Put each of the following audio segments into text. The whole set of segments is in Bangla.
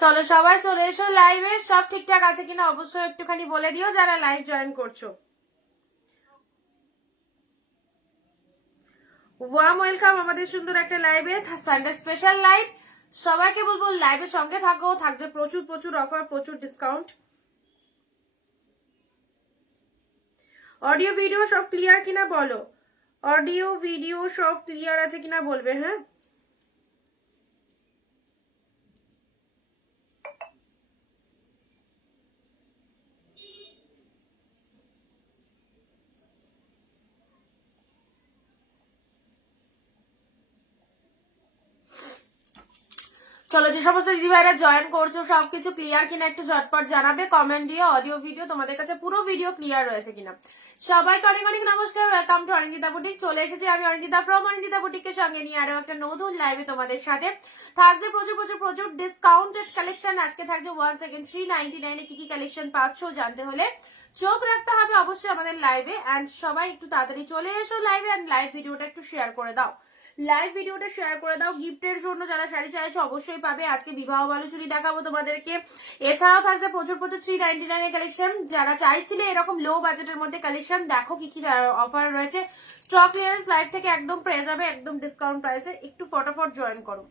চলো সবাই চলে এসো লাইভে। সব ঠিকঠাক আছে কিনা অবশ্যই একটুখানি বলে দিও যারা লাইভ জয়েন করছো। ওয়ার্ম ওয়েলকাম আমাদের সুন্দর একটা লাইভে, সানডে স্পেশাল লাইভ। সবাইকে বলবো লাইভের সঙ্গে থাকো, থাকছে প্রচুর প্রচুর অফার, প্রচুর ডিসকাউন্ট। অডিও ভিডিও সব ক্লিয়ার কিনা বলো, অডিও ভিডিও সব ক্লিয়ার আছে কিনা বলবে। হ্যাঁ, চলো যে সমস্ত দিদি ভাইরা জয়েন করছো সবকিছু ক্লিয়ার কিনা একটু ঝটপট জানাবে কমেন্ট দিয়ে। অডিও ভিডিও তোমাদের কাছে পুরো ভিডিও ক্লিয়ার রয়েছে কিনা। সবাইকে অনেক অনেক নমস্কার, ওয়েলকাম টু অনিন্দিতা বুটিক। চলে এসেছি আমি অনিন্দিতা ফ্রম অনিন্দিতা বুটিকের সঙ্গে নিয়ে আরো একটা নতুন লাইভে তোমাদের সাথে। থাকছে প্রচুর প্রচুর প্রচুর ডিসকাউন্টেড কালেকশন। আজকে থাকছে 1 সেকেন্ড 399 কি কি কালেকশন পাচ্ছ জানতে হলে চোখ রাখতে হবে অবশ্যই আমাদের লাইভে। অ্যান্ড সবাই একটু তাড়াতাড়ি চলে এসো লাইভে, অ্যান্ড লাইভ ভিডিওটা একটু শেয়ার করে দাও। লাইভ ভিডিওটা শেয়ার করে দাও। গিফটের জন্য যারা শাড়ি চাইছো অবশ্যই পাবে। আজকে বিবাহ বালুচুরি দেখাবো তোমাদেরকে। এছাড়াও থাকছে প্রচুর প্রচুর 399 এর কালেকশন। যারা চাইছিলে এরকম লো বাজেটের মধ্যে কালেকশন, দেখো কি কি অফার রয়েছে। স্টক ক্লিয়ারেন্স লাইভ থেকে একদম পেয়ে যাবে একদম ডিসকাউন্ট প্রাইসে। একটু ফটাফট জয়েন করো।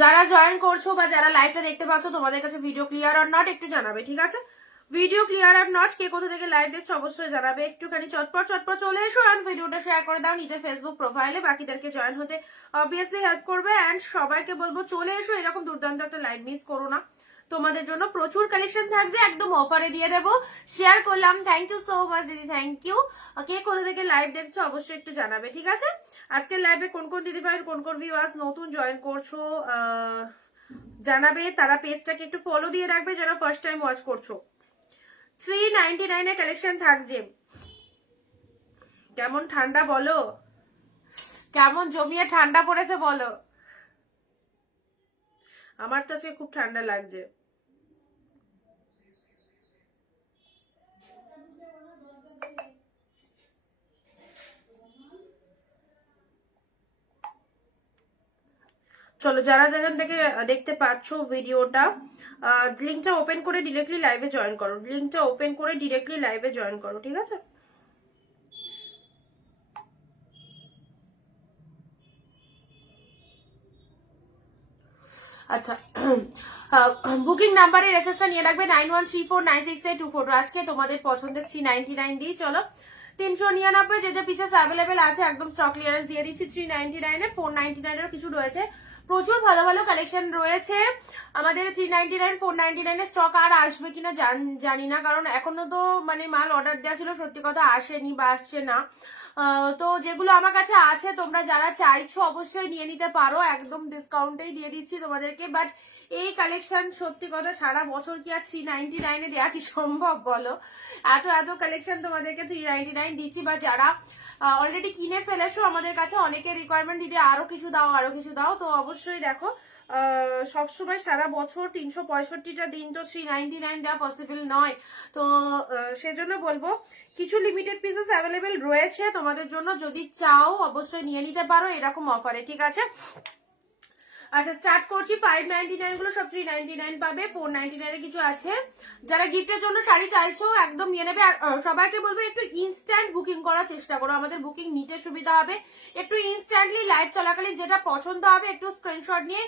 যারা জয়েন করছো বা যারা লাইভটা দেখতে পাচ্ছ তোমাদের কাছে ভিডিও ক্লিয়ার আর নট একটু জানাবে, ঠিক আছে? ভিডিও ক্লিয়ার আর নট কে কোথা থেকে লাইভ দেখছো অবশ্যই জানাবে। একটুখানি চটপট চটপট চলে এসো আর ভিডিওটা শেয়ার করে দাও নিজের ফেসবুক প্রোফাইলে, বাকিদেরকে জয়েন হতে অবভিয়াসলি হেল্প করবে। অ্যান্ড সবাইকে বলবো চলে এসো, এরকম দুর্দান্ত একটা লাইভ মিস করো না। তোমাদের জন্য প্রচুর কালেকশন থাকছে, একদম অফারে দিয়ে দেবো। শেয়ার করলাম, থ্যাংক ইউ সো মাচ দিদি, থ্যাংক ইউ। কে কোথা থেকে লাইভ দেখছো অবশ্যই একটু জানাবে, ঠিক আছে? আজকের লাইভে কোন কোন দিদি ভাই কোন কোন ভিউয়ার্স নতুন জয়েন করছো জানাবে। তারা পেজটাকে একটু ফলো দিয়ে রাখবে যারা ফার্স্ট টাইম ওয়াচ করছো। 399 এর কালেকশন থাকছে। কেমন ঠান্ডা বলো, কেমন জমিয়ে ঠান্ডা পড়েছে বলো। আমার তো আজকে খুব ঠান্ডা লাগছে। চলো যারা যেখান থেকে দেখতে পাচ্ছ ভিডিওটা, লিঙ্কটা ওপেন করে ডিরেক্টলি লাইভে জয়েন করো। লিঙ্কটা ওপেন করে ডিরেক্টলি লাইভে জয়েন করো, ঠিক আছে? আচ্ছা, বুকিং নাম্বারের এসএসটা নিয়ে রাখবে 9134968242। আজকে তোমাদের পছন্দের 399 দিই। চলো 399 যে যে পিসেস অ্যাভেলেবেল আছে একদম স্টক ক্লিয়ারেন্স দিয়ে দিচ্ছি। 399 এর 499 এর কিছু রয়েছে। প্রচুর ভালো ভালো কালেকশন রয়েছে আমাদের। 399 499 এর স্টক আর আসবে কিনা জানি না, কারণ এখনো তো মানে মাল অর্ডার দেওয়া ছিল, সত্যি কথা আসেনি বা আসছে না। তো যেগুলো আমার কাছে আছে তোমরা যারা চাইছো অবশ্যই নিয়ে নিতে পারো, একদম ডিসকাউন্টেই দিয়ে দিচ্ছি তোমাদেরকে। বাট এই কালেকশন সত্যি কথা সারা বছর কি আর 399 এ দেওয়া কি সম্ভব বলো? এত এত কালেকশন তোমাদেরকে 399 দিচ্ছি। বা যারা অলরেডি কিনে ফেলেছো আমাদের কাছে অনেকের রিকোয়ারমেন্ট দিদি আরো কিছু দাও আরো কিছু দাও, তো অবশ্যই দেখো সবসময় সারা বছর 365টা দিন তো 399 দেওয়া পসিবল নয়। তো সেজন্য বলবো কিছু লিমিটেড পিসেস অ্যাভেলেবেল রয়েছে তোমাদের জন্য, যদি চাও অবশ্যই নিয়ে নিতে পারো এরকম অফারে, ঠিক আছে? আচ্ছা স্টার্ট করছি। 599 গুলো সব 399 পাবে। 499 এর কিছু আছে। যারা গিফটের জন্য শাড়ি চাইছো একদম নিয়ে নেবে। আর সবাইকে বলবো একটু ইনস্ট্যান্ট বুকিং করার চেষ্টা করো, আমাদের বুকিং নিতে সুবিধা হবে। একটু ইনস্ট্যান্টলি লাইভ চলাকালীন যেটা পছন্দ হবে একটু স্ক্রিনশট নিয়ে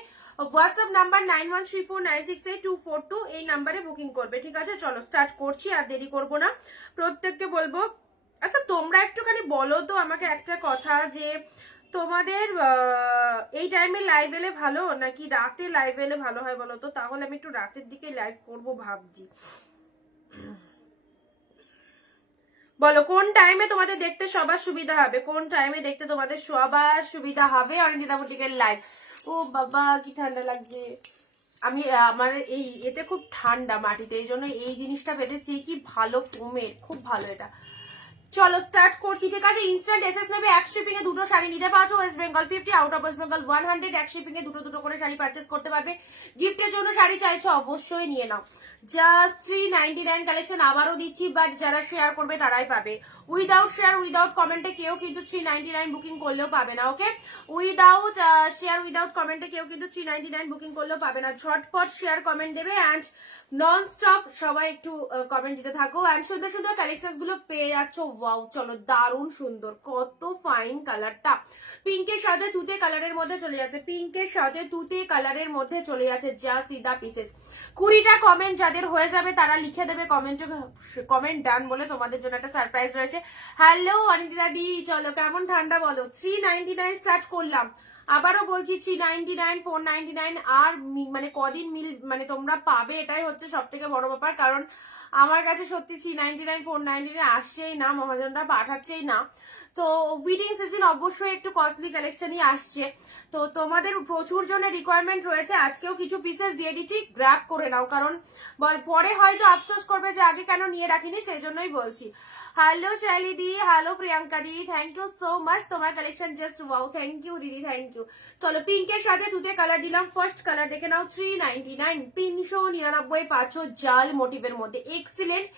হোয়াটসঅ্যাপ নাম্বার 9134968242 এই নাম্বারে বুকিং করবে, ঠিক আছে? চলো স্টার্ট করছি, আর দেরি করবো না। প্রত্যেককে বলবো, আচ্ছা তোমরা একটুখানি বলো তো আমাকে একটা কথা, যে তোমাদের এই টাইমে লাইভ এলে ভালো নাকি রাতে লাইভ এলে ভালো হয় বলো তো? তাহলে আমি একটু রাতের দিকে লাইভ করব ভাবছি। বলো কোন টাইমে তোমাদের দেখতে সবার সুবিধা হবে, কোন টাইমে দেখতে তোমাদের সবার সুবিধা হবে অনিন্দিতা বুটিকের লাইভ। ও বাবা কি ঠান্ডা লাগছে। আমি আমার এই এতে খুব ঠান্ডা মাটিতে, এই জন্য এই জিনিসটা পেতেছি। কি ভালো ফোমের, খুব ভালো এটা। চলো স্টার্ট করছি, ঠিক আছে। ইনস্ট্যান্ট এসএস নেবে, এক শিপিং এ দুটো শাড়ি নিতে পারছো। West Bengal 50, out of West Bengal 100, এক শিপিং এ দুটো দুটো করে শাড়ি পারচেস করতে পারবে। গিফটের জন্য শাড়ি চাইছো অবশ্যই নিয়ে নাও। জাস্ট 399 কালেকশন আবারও দিচ্ছি, বাট যারা শেয়ার করবে তারাই পাবে। উইদাউট শেয়ার উইদাউট কমেন্টে কেউ কিন্তু 399 বুকিং করলেও পাবে না, ওকে। উইদাউট শেয়ার উইদাউট কমেন্টে কেউ কিন্তু 399 বুকিং করলেও পাবে না। ঝটপট শেয়ার কমেন্ট দেবে অ্যান্ড নন স্টপ সবাই একটু কমেন্ট দিতে থাকো। অ্যান্ড সুন্দর সুন্দর কালেকশন গুলো পেয়ে যাচ্ছ। ওয়াও, চলো দারুণ সুন্দর, কত ফাইন কালারটা। পিঙ্কের সাথে তুতে কালারের মধ্যে চলে যাচ্ছে, পিঙ্কের সাথে তুতে কালারের মধ্যে চলে যাচ্ছে। যা সিধা পিসেস। 20টা কমেন্ট যাদের হয়ে যাবে তারা লিখে দেবে কমেন্টে কমেন্ট ডান বলে, তোমাদের জন্য একটা সারপ্রাইজ রয়েছে। হ্যালো অনিতা দি, চলো কেমন ঠান্ডা বলো। 399 স্টার্ট করলাম, আবারও বলছি 399, 499 আর মানে কদিন মিল মানে তোমরা পাবে, এটাই হচ্ছে সব থেকে বড় ব্যাপার। কারণ আমার কাছে সত্যি 399, 499 আসছেই না, মহাজনটা পাঠাচ্ছেই না। তো উইডিং সিজন অবশ্যই একটু কস্টলি কালেকশনই আসছে। তো তোমাদের প্রচুর জনের রিকোয়ারমেন্ট রয়েছে, আজকেও কিছু পিসেস দিয়ে দিচ্ছি, গ্র্যাব করে নাও। কারণ পরে হয়তো আফসোস করবে যে আগে কেন নিয়ে রাখিনি, সেই জন্যই বলছি। Hello Shaili di, hello Priyanka di, thank you so much, তোমার collection just wow. Thank you দিদি, থ্যাংক ইউ। চলো পিঙ্কের সাথে তুতে কালার দিলাম। ফার্স্ট কালার দেখে নাও, 399, 399 পাচ্ছ জাল মোটিভের মধ্যে। এক্সিলেন্ট,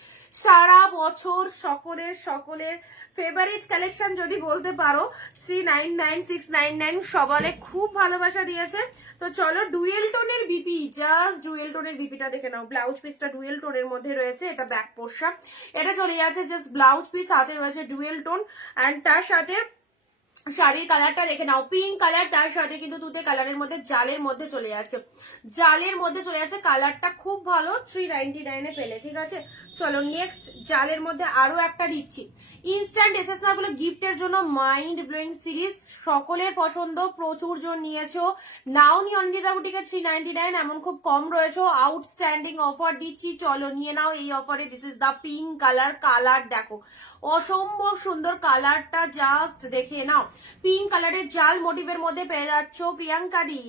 সারা বছর সকলের ফেভারিট কালেকশন যদি বলতে পারো। 399, 699 সবালে খুব ভালোবাসা দিয়েছে। তো চলো ডুয়েল টোনের বিপি, জাস্ট ডুয়েল টোনের বিপিটা দেখে নাও। ব্লাউজ পিসটা ডুয়েল টোনের মধ্যে রয়েছে, এটা ব্যাক পোর্শন, এটা চলে যাচ্ছে জাস্ট ব্লাউজ পিস, হাতে রয়েছে ডুয়েল টোন। অ্যান্ড তার সাথে শাড়ির কালারটা দেখে নাও, পিঙ্ক কালার, তার সাথে কিন্তু তুতে কালারের মধ্যে জালের মধ্যে চলে যাচ্ছে, জালের মধ্যে চলে যাচ্ছে। কালারটা খুব ভালো, 399 এ পেলে, ঠিক আছে। চলো নেক্সট জালের মধ্যে আরো একটা দিচ্ছি। ইনস্ট্যান্ট এসএসনা গুলো গিফটের জন্য মাইন্ড ব্লোয়িং সিরিজ, সকলের পছন্দ, প্রচুর জন নিয়েছো। নাও নি অনিন্দিতা বুটিকে 399, এমন খুব কম রয়েছে, আউটস্ট্যান্ডিং অফার দিচ্ছি, চলো নিয়ে নাও এই অফারে। This is the pink colour, colour দেখো অসম্ভব সুন্দর কালারটা, জাস্ট দেখে নাও। পিঙ্ক কালারের জাল মোটিভের মধ্যে পেয়ে যাচ্ছ। Priyanka di,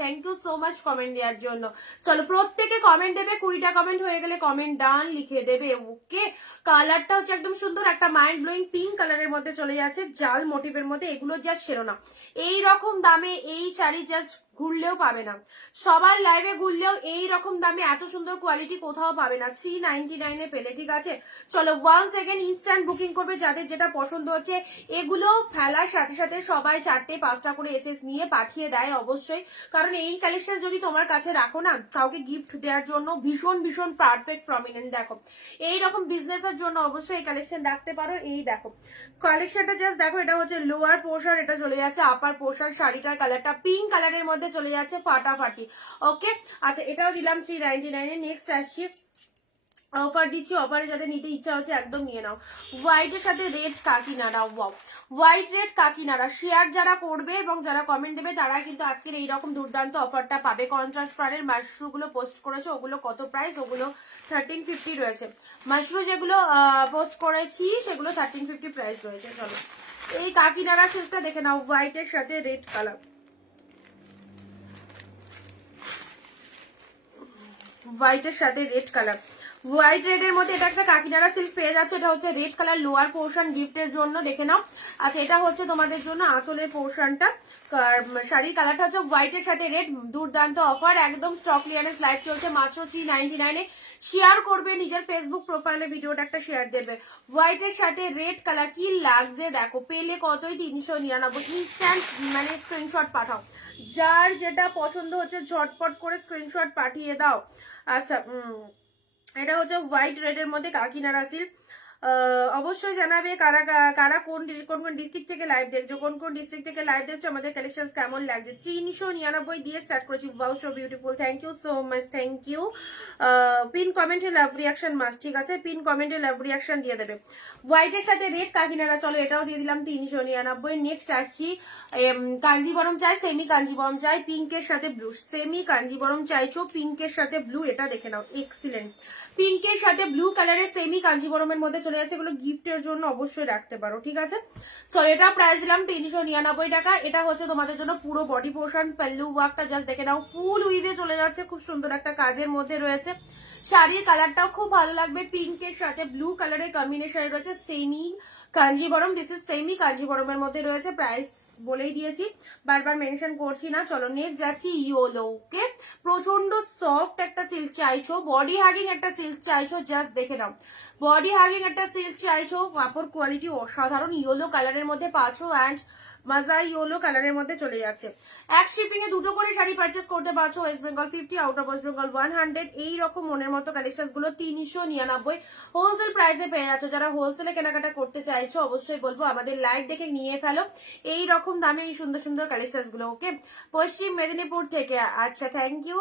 thank you so much comment দেওয়ার জন্য। চলো প্রত্যেকে কমেন্ট দেবে, 20টা কমেন্ট হয়ে গেলে কমেন্ট ডান লিখে দেবে, ওকে। কালারটা হচ্ছে একদম সুন্দর, একটা মাইন্ড ব্লোয়িং পিঙ্ক কালারের মধ্যে চলে যাচ্ছে, জাল মোটিভের মধ্যে। এগুলো জাস্ট সেরো না, এই রকম দামে এই শাড়ি জাস্ট ঘুরলেও পাবে না, সবার লাইভে ঘুরলেও এই রকম দামে এত সুন্দর কোয়ালিটি কোথাও পাবে না। 399 এ পেলে, ঠিক আছে। চলো ওয়ান সেকেন্ড ইনস্ট্যান্ট বুকিং করবে যাদের যেটা পছন্দ হচ্ছে। এগুলো ফেলার সাথে সাথে সবাই 4টে 5টা করে এসএস নিয়ে পাঠিয়ে দেয় অবশ্যই, কারণ এই কালেকশন যদি তোমার কাছে রাখো না, কাউকে গিফট দেওয়ার জন্য ভীষণ ভীষণ পারফেক্ট প্রমিনেন্ট। দেখো এইরকম বিজনেসের জন্য অবশ্যই এই কালেকশন রাখতে পারো। এই দেখো কালেকশনটা জাস্ট দেখো, এটা হচ্ছে লোয়ার পোর্শন, এটা চলে যাচ্ছে আপার পোর্শন। শাড়িটার কালারটা পিঙ্ক কালারের মধ্যে চলে যাচ্ছে, ফাটাফাটি, ওকে। আচ্ছা এটাও দিলাম 399 এ। নেক্সট আসছি, অফার দিচ্ছি, অফারে যাদের নিতে ইচ্ছা হচ্ছে একদম নিয়ে নাও। হোয়াইটের সাথে red Kakinara, wow, white red Kakinara. Share যারা করবে এবং যারা কমেন্ট দেবে তারা কিন্তু আজকের এইরকম দুর্দান্ত অফারটা পাবে। কন্ট্রাস্ট পাড়ের মাশরু গুলো পোস্ট করেছে, ওগুলো কত প্রাইস? ওগুলো 1350 রয়েছে। মাশরু যেগুলো পোস্ট করেছি সেগুলো 1350 প্রাইস রয়েছে। চলো এই কাকিনাড়া সিল্কটা দেখে নাও, হোয়াইটের সাথে রেড কালার, হোয়াইটের সাথে রেড কালার, হোয়াইট রেড এর মধ্যে এটা একটা কাকিনাড়া সিল্ক পেয়ে যাচ্ছে। এটা হচ্ছে রেড কালার লোয়ার পোর্শন, গিফটের জন্য দেখে নাও। আচ্ছা এটা হচ্ছে তোমাদের জন্য আঁচলের পোর্শনটা। শাড়ির কালারটা হচ্ছে হোয়াইটের সাথে রেড, দুর্দান্ত অফার, একদম স্টক ক্লিয়ারেন্স লাইভ চলছে মাত্র 399 এ। শেয়ার করবে, নিজের ফেসবুক প্রোফাইলে ভিডিওটা একটা শেয়ার দেবে। হোয়াইটের সাথে রেড কালার কি লাগছে দেখো, পেলে কতই 399। ইনস্ট্যান্ট মানে স্ক্রিনশট পাঠাও, যার যেটা পছন্দ হচ্ছে ঝটপট করে স্ক্রিনশট পাঠিয়ে দাও। আচ্ছা এটা হচ্ছে হোয়াইট রেড এর মধ্যে কাকিনাড়া সিল্ক। অবশ্যই জানাবে কারা কারা কোন কোন ডিস্ট্রিক্ট থেকে লাইভ দেখছো, কোন কোন ডিস্ট্রিক্ট থেকে লাইভ দেখছো, আমাদের কালেকশন কেমন লাগছে। 399 দিয়ে স্টার্ট করেছি, wow so beautiful, thank you so much, thank you. Pin কমেন্টে লাভ রিয়াকশন মাস্ট, ঠিক আছে, পিন কমেন্টে লাভ রিয়াকশন দিয়ে দেবে। হোয়াইটের সাথে রেড কাকিনাড়া, চলো এটাও দিয়ে দিলাম 399। নেক্সট আসছি কাঞ্জিবরম চাই, সেমি কাঞ্জিবরম চাই, পিঙ্কের সাথে ব্লু। সেমি কাঞ্জিবরম চাইছো, পিঙ্কের সাথে ব্লু, এটা দেখে নাও, এক্সিলেন্ট। পিঙ্কের সাথে ব্লু কালারের সেমি কাঞ্জিবরমের মধ্যে চলে যাচ্ছে, এগুলো গিফটের জন্য অবশ্যই রাখতে পারো, ঠিক আছে। সো এটা প্রাইস দিলাম 399 টাকা। এটা হচ্ছে তোমাদের জন্য পুরো বডি পোর্শন, পাল্লু ওয়ার্কটা জাস্ট দেখে নাও, ফুল উইভে চলে যাচ্ছে, খুব সুন্দর একটা কাজের মধ্যে রয়েছে। শাড়ির কালারটাও খুব ভালো লাগবে, পিঙ্কের সাথে ব্লু কালারের কম্বিনেশন রয়েছে, সেমি কাঞ্জিবরম, দিস ইজ সেমই কাঞ্জিবরমের মধ্যে রয়েছে, প্রাইস বলেই দিয়েছি, বারবার মেনশন করছি না। চলো নেক্সট যাচ্ছি ইয়োলো। ওকে, প্রচন্ড সফট একটা সিল্ক চাইছো, বডি হাগিং একটা সিল্ক চাইছো, জাস্ট দেখে নাও, বডি হাগিং একটা সিল্ক চাইছো, কাপড় কোয়ালিটি অসাধারণ, ইয়েলো কালারের মধ্যে পাচ্ছো অ্যান্ড মাজা ইয়েলো কালারের মধ্যে চলে যাচ্ছে। এক শিপিং এ দুটো করে শাড়ি পারচেস করতে পারছো, West Bengal 50, out of West Bengal 100। এইরকম মনের মতো কালেকশন গুলো 399 হোলসেল প্রাইসে পেয়ে যাচ্ছ। যারা হোলসেলে কেনাকাটা করতে চাইছো অবশ্যই বলবো আমাদের লাইভ দেখে নিয়ে ফেলো এই রকম দামে এই সুন্দর সুন্দর কালেকশন গুলো। ওকে, পশ্চিম মেদিনীপুর থেকে, আচ্ছা থ্যাংক ইউ।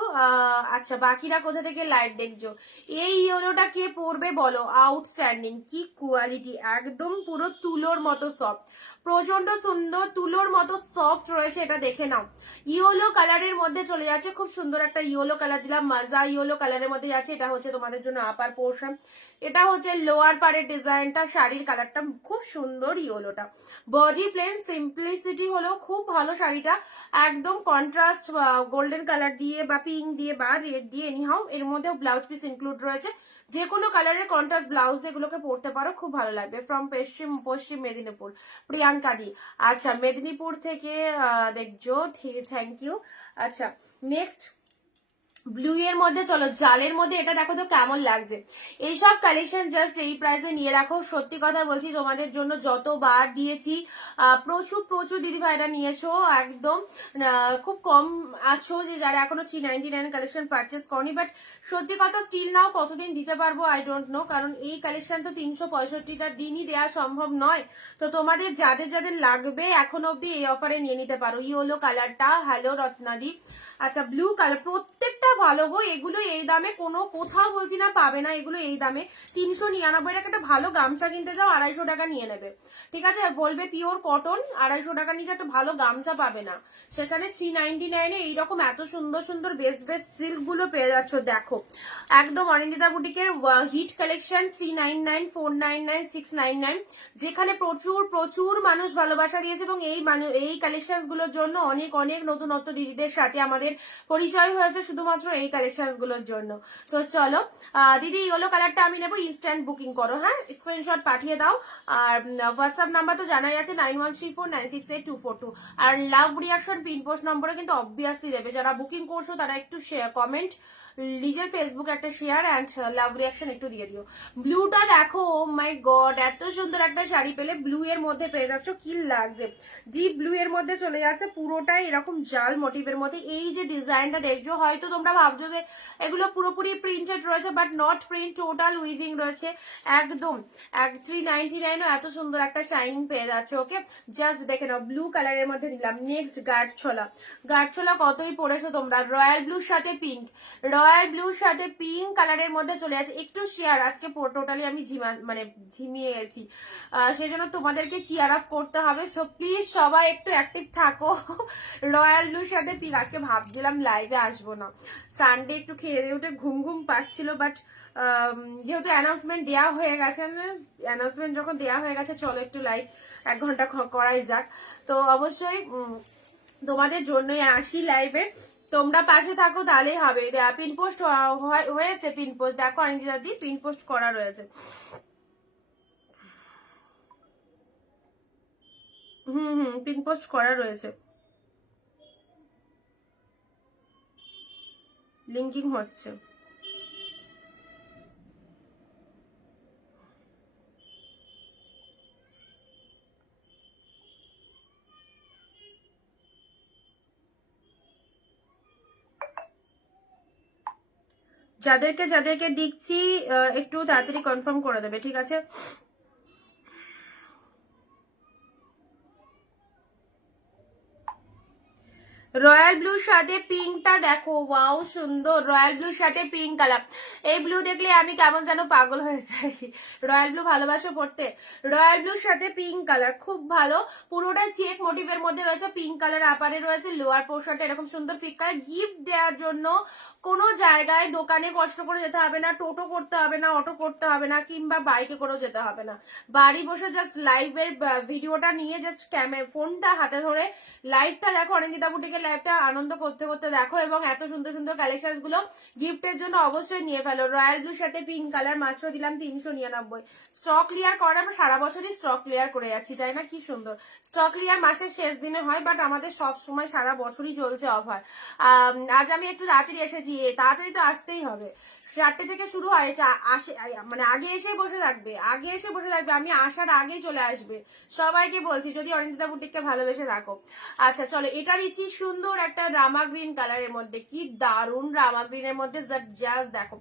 আচ্ছা, বাকিরা কোথা থেকে লাইভ দেখছো? এই ইয়েলোটা কে পরবে বলো? আউটস্ট্যান্ডিং, কি কোয়ালিটি, একদম পুরো তুলোর মতো সফট, প্রচন্ড সুন্দর, তুলোর মতো সফট রয়েছে, এটা দেখে নাও। ইয়েলো কালারের মধ্যে চলে যাচ্ছে, খুব সুন্দর একটা ইয়েলো কালার দিলাম, মাজা ইয়েলো কালারের মধ্যে যাচ্ছে। এটা হচ্ছে তোমাদের জন্য আপার পোর্শন, এটা হচ্ছে লোয়ার পারের ডিজাইনটা, শাড়ির কালারটা খুব সুন্দর ইয়েলোটা। বডি প্লেন, সিম্পলিসিটি হলো খুব ভালো শাড়িটা, একদম কন্ট্রাস্ট গোল্ডেন কালার দিয়ে বা পিঙ্ক দিয়ে বা রেড দিয়ে, এনিহাও এর মধ্যেও ব্লাউজ পিস ইনক্লুড রয়েছে। যে কোনো কালারের কন্ট্রাস্ট ব্লাউজ এগুলোকে পরতে পারো, খুব ভালো লাগবে। ফ্রম পশ্চিম মেদিনীপুর, প্রিয়াঙ্কা দি। আচ্ছা, মেদিনীপুর থেকে দেখছো, থ্যাংক ইউ। আচ্ছা, নেক্সট ব্লু এর মধ্যে চলো, জালের মধ্যে এটা দেখো তো কেমন লাগছে। এইসব কালেকশন জাস্ট এই প্রাইসে নিয়ে রাখো, সত্যি কথা বলছি তোমাদের জন্য যতবার দিয়েছি, প্রচুর প্রচুর দিদি ভাইরা নিয়েছো, একদম খুব কম আছো যে যারা এখনো 399 কালেকশন পারচেস করনি, বাট সত্যি কথা স্টিল নাও কতদিন দিতে পারবো আই ডোন্ট নো, কারণ এই কালেকশন তো 365টা দিনই দেওয়া সম্ভব নয়। তো তোমাদের যাদের যাদের লাগবে এখনো অব্দি এই অফারে নিয়ে নিতে পারো। ইয়েলো কালারটা, হ্যালো রত্নাদি। আচ্ছা, ব্লু কালার, প্রত্যেকটা ভালো গো, এগুলো এই দামে কোনো কোথাও বলছি না পাবে না, এগুলো এই দামে 399 টাকা। একটা ভালো গামছা কিনতে যাও 250 টাকা নিয়ে নেবে, ঠিক আছে, বলবে পিওর কটন, 250 টাকা নিয়ে একটা ভালো গামছা পাবে না, সেখানে 399 এইরকম এত সুন্দর সুন্দর বেস্ট বেস্ট সিল্ক গুলো পেয়ে যাচ্ছ। দেখো একদম অরিন্দিতা বুটিকের হিট কালেকশন, 399, 499, 699, যেখানে প্রচুর প্রচুর মানুষ ভালোবাসা দিয়েছে, এবং এই কালেকশন গুলোর জন্য অনেক অনেক নতুনত্ব দিদিদের সাথে আমাদের পরিচয় হয়েছে শুধুমাত্র এই কালেকশন গুলোর জন্য। তো চলো দিদি, ইয়েলো কালারটা আমি নেবো, ইনস্ট্যান্ট বুকিং করো, হ্যাঁ, স্ক্রিনশট পাঠিয়ে দাও। আর হোয়াটসঅ্যাপ নাম্বার তো জানাই আছে 9134968242, আর লাভ রিয়াকশন পিন পোস্ট নম্বরে কিন্তু অবভিয়াসলি দেবে। যারা বুকিং করছো তারা একটু কমেন্ট, নিজের ফেসবুক একটা শেয়ার অ্যান্ড লাভ রিয়াকশন একটু দিয়ে দিও। ব্লুটা দেখো, ও মাই গড, এত সুন্দর একটা শাড়ি পেলে, ব্লু এর মধ্যে পেয়ে যাচ্ছ, কি লাগছে, ডিপ ব্লু এর মধ্যে চলে যাচ্ছে, পুরোটাই এরকম জাল মোটিভের মধ্যে। এই যে ডিজাইনটা দেখছো, হয়তো তোমরা ভাবছো যে এগুলো পুরোপুরি প্রিন্টেড রয়েছে, but not print, total weaving রয়েছে, একদম 399 এত সুন্দর একটা শাইনিং পেয়ে যাচ্ছে। ওকে, জাস্ট দেখে নাও, ব্লু কালারের মধ্যে নিলাম। নেক্সট গাঢ়ছোলা, গাঢ়ছোলা কতই পড়েছো তোমরা, রয়্যাল ব্লুর সাথে পিঙ্ক, রয়্যাল ব্লুর সাথে পিঙ্ক কালারের মধ্যে চলে আসে। একটু শেয়ার, আজকে টোটালি আমি ঝিমিয়ে গেছি, সেজন্য তোমাদেরকে চিয়ার আপ করতে হবে, সো প্লিজ সবাই একটু অ্যাক্টিভ থাকো। রয়্যাল ব্লুর সাথে পিঙ্ক, আজকে ভাবছিলাম লাইভে আসবো না, সানডে একটু খেয়ে দিয়ে উঠে ঘুম ঘুম পাচ্ছিল, বাট যেহেতু অ্যানাউন্সমেন্ট দেওয়া হয়ে গেছে, অ্যানাউন্সমেন্ট যখন দেওয়া হয়ে গেছে, চলো একটু লাইভ 1 ঘন্টা করাই যাক। তো অবশ্যই তোমাদের জন্যই আসি লাইভে, তোমরা পাশে থাকো তাহলেই হবে। পিন পোস্ট হয়েছে, পিন পোস্ট দেখো অনিন্দিতা দি, পিন পোস্ট করা রয়েছে। পিন পোস্ট করা রয়েছে, লিঙ্কিং হচ্ছে। যাদেরকে যাদেরকে দিচ্ছি একটু তাড়াতাড়ি কনফার্ম করে দেবে, ঠিক আছে। রয়্যাল ব্লুর সাথে পিঙ্কটা দেখো, ওয়াও সুন্দর, রয়্যাল ব্লুর সাথে পিঙ্ক কালার। এই ব্লু দেখলে আমি কেমন যেন পাগল হয়ে যাই, রয়্যাল ব্লু ভালোবাসো পড়তে। রয়্যাল ব্লুর সাথে পিঙ্ক কালার খুব ভালো, পুরোটা চেক মোটিভের মধ্যে রয়েছে, পিঙ্ক কালার আপারে রয়েছে, লোয়ার পোর্শনটা এরকম সুন্দর পিঙ্ক কালার। গিফট দেওয়ার জন্য কোনো জায়গায় দোকানে কষ্ট করে যেতে হবে না, টোটো করতে হবে না, অটো করতে হবে না, কিংবা বাইকে করেও যেতে হবে না, বাড়ি বসে জাস্ট লাইভের ভিডিওটা নিয়ে জাস্ট ফোনটা হাতে ধরে লাইভটা দেখো, অনিন্দিতা বুটিকের লাইভটা আনন্দ করতে করতে দেখো, এবং এত সুন্দর সুন্দর কালেকশন গুলো গিফটের জন্য অবশ্যই নিয়ে ফেলো। রয়্যাল ব্লুর সাথে পিঙ্ক কালার মাত্র দিলাম 399। স্টক ক্লিয়ার করা, আমরা সারা বছরই স্টক ক্লিয়ার করে যাচ্ছি, তাই না? কি সুন্দর স্টক ক্লিয়ার মাসের শেষ দিনে হয়, বাট আমাদের সব সময় সারা বছরই চলছে অফার। আজ আমি একটু তাড়াতাড়ি এসেছি, তাড়াতাড়ি তো আসতেই হবে, 4টে থেকে শুরু হয়, মানে আগে এসে বসে থাকবে, আগে এসে বসে থাকবে, আমি আসার আগেই চলে আসবে। সবাইকে বলছি যদি অরিন্দিতা বুটিককে ভালোবেসে রাখো। আচ্ছা চলো, এটা দিচ্ছি সুন্দর একটা রামা গ্রিন কালারের মধ্যে, কি দারুন রামা গ্রিনের মধ্যে জাস্ট দেখো,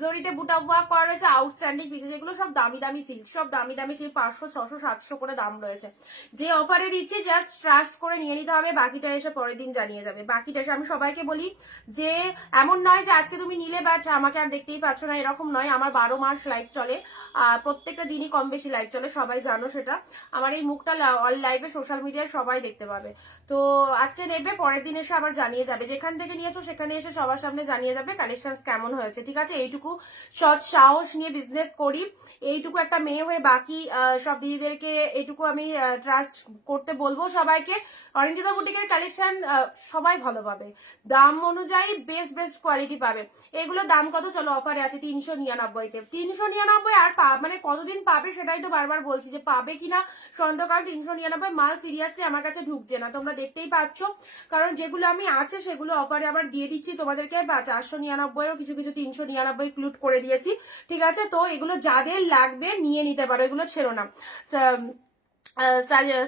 জরিতে বুটা ওয়ার্ক করা রয়েছে, আউটস্ট্যান্ডিং পিসেস, এগুলো সব দামি দামি সিল্ক, সব দামি দামি সিল্ক, 500 600 700 করে দাম রয়েছে। যে অফারে দিচ্ছি জাস্ট ট্রাস্ট করে নিয়ে নিতে হবে, বাকিটা এসে পরের দিন জানিয়ে যাবে। বাকিটা এসে আমি সবাইকে বলি যে এমন নয় যে আজকে তুমি নিলে বাট আমাকে আর দেখতেই পাচ্ছ না, এরকম নয়। আমার 12 মাস লাইভ চলে, প্রত্যেকটা দিনই কম বেশি লাইভ চলে, সবাই জানো সেটা। আমার এই মুখটা অল লাইভে সোশ্যাল মিডিয়ায় সবাই দেখতে পাবে। তো আজকে নেবে, পরের দিন এসে আবার জানিয়ে যাবে, যেখান থেকে নিয়েছো সেখানে এসে সবার সামনে জানিয়ে যাবে কালেকশন কেমন হয়েছে, ঠিক আছে? এইটুকু সৎ সাহস নিয়ে বিজনেস করি, এইটুকু একটা মেয়ে হয়ে বাকি সব দিদিদেরকে এইটুকু আমি ট্রাস্ট করতে বলবো সবাইকে। অরিন্দিতা বুটিকের কালেকশন সবাই ভালো পাবে, দাম অনুযায়ী বেস্ট বেস্ট কোয়ালিটি পাবে। এগুলো দাম কত? চলো অফারে আছে 399-তে, 399। আর মানে কতদিন পাবে সেটাই তো বারবার বলছি, যে পাবে কিনা সন্দেহকাল। 399 মাল সিরিয়াসলি আমার কাছে ঢুকছে না, তোমরা দেখতেই পাচ্ছ, কারণ যেগুলো আমি আছে সেগুলো অফারে আবার দিয়ে দিচ্ছি তোমাদেরকে, বা 499-ও কিছু কিছু 399 ক্লুড করে দিয়েছি, ঠিক আছে? তো এগুলো যাদের লাগবে নিয়ে নিতে পারো, এগুলো ছেড়ো না।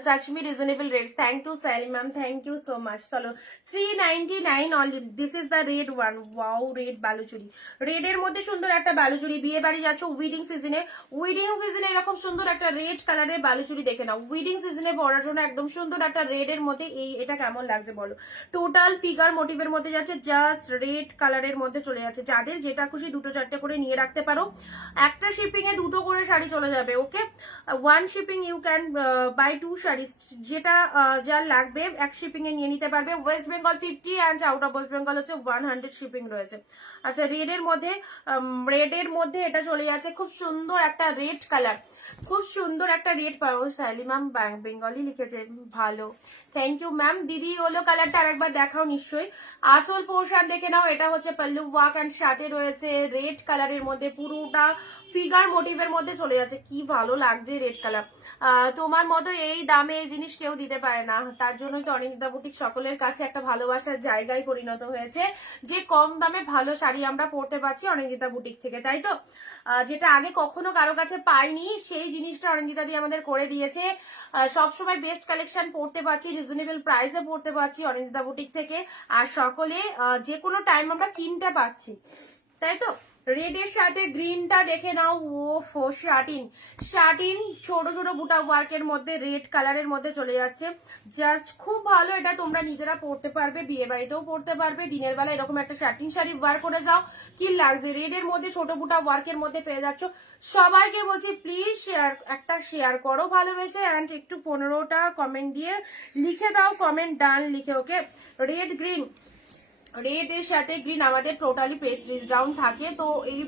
such me reasonable rates. Thank you Sally ma'am, thank you so much. চলো 399 only. This is the red one. Wow, red Baluchari, red এর মধ্যে সুন্দর একটা বালুচুরি। বিয়ে বাড়ি যাচ্ছ, উইডিং সিজনে, এরকম সুন্দর একটা রেড কালারের বালুচুরি দেখে নাও, উইডিং সিজনে পরার জন্য একদম সুন্দর একটা রেড এর মধ্যে। এটা কেমন লাগছে বলো? টোটাল ফিগার মোটিভের মধ্যে যাচ্ছে, জাস্ট রেড কালারের মধ্যে চলে যাচ্ছে। যাদের যেটা খুশি 2-4টে করে নিয়ে রাখতে পারো, একটা শিপিং এ 2টো করে শাড়ি চলে যাবে, ওকে? 1 shipping you can buy 2 sari, যেটা যার লাগবে এক শিপিং এ নিয়ে নিতে পারবে। West Bengal 50 and out of West Bengal হচ্ছে 100 শিপিং রয়েছে। আচ্ছা রেড এর মধ্যে এটা চলে যাচ্ছে, খুব সুন্দর একটা রেড কালার, খুব সুন্দর একটা রেড পাবো। সাইলি ম্যাম বেঙ্গলি লিখেছে, ভালো, থ্যাংক ইউ ম্যাম। দিদি হলো কালারটা আরেকবার দেখাও নিশ্চয়ই। আঁচল পোর্শন দেখে নাও, এটা হচ্ছে পল্লু ওয়ার্ক অ্যান্ড সাথে রয়েছে রেড কালারের মধ্যে, পুরোটা ফিগার মোটিভের মধ্যে চলে যাচ্ছে, কি ভালো লাগছে রেড কালার। তোমার মতো এই দামে এই জিনিস কেউ দিতে পারে না, তার জন্যই তো অরিন্দিতা বুটিক সকলের কাছে একটা ভালোবাসার জায়গায় পরিণত হয়েছে, যে কম দামে ভালো শাড়ি আমরা পরতে পারছি অরিন্দিতা বুটিক থেকে, তাই তো? যেটা আগে কখনো কারো কাছে পাইনি, সেই জিনিসটা অরিন্দিতা দিয়ে আমাদের করে দিয়েছে। সবসময় বেস্ট কালেকশন পড়তে পারছি, রিজনেবল প্রাইসে পড়তে পারছি অরিন্দিতা বুটিক থেকে, আর সকলে যে কোনো টাইম আমরা কিনতে পারছি, তাই তো? রেড এর সাথে গ্রিনটা দেখে নাও, ও শার্টিন ছোট ছোট বুটা ওয়ার্কের মধ্যে রেড কালারের মধ্যে চলে যাচ্ছে, জাস্ট খুব ভালো। এটা তোমরা নিজেরা পড়তে পারবে, বিয়ে বাড়িতেও পড়তে পারবে, দিনের বেলা এরকম একটা শার্টিন শাড়ি ওয়ার করে যাও, কি লাগছে। রেড এর মধ্যে ছোট বুটা ওয়ার্কের মধ্যে পেয়ে যাচ্ছ। সবাইকে বলছি প্লিজ শেয়ার করো ভালোবেসে, অ্যান্ড একটু 15টা কমেন্ট দিয়ে লিখে দাও, কমেন্ট ডান লিখে, ওকে? রেড এর সাথে গ্রিন আমাদের টোটালি প্রেস ডাউন থাকে, তো এই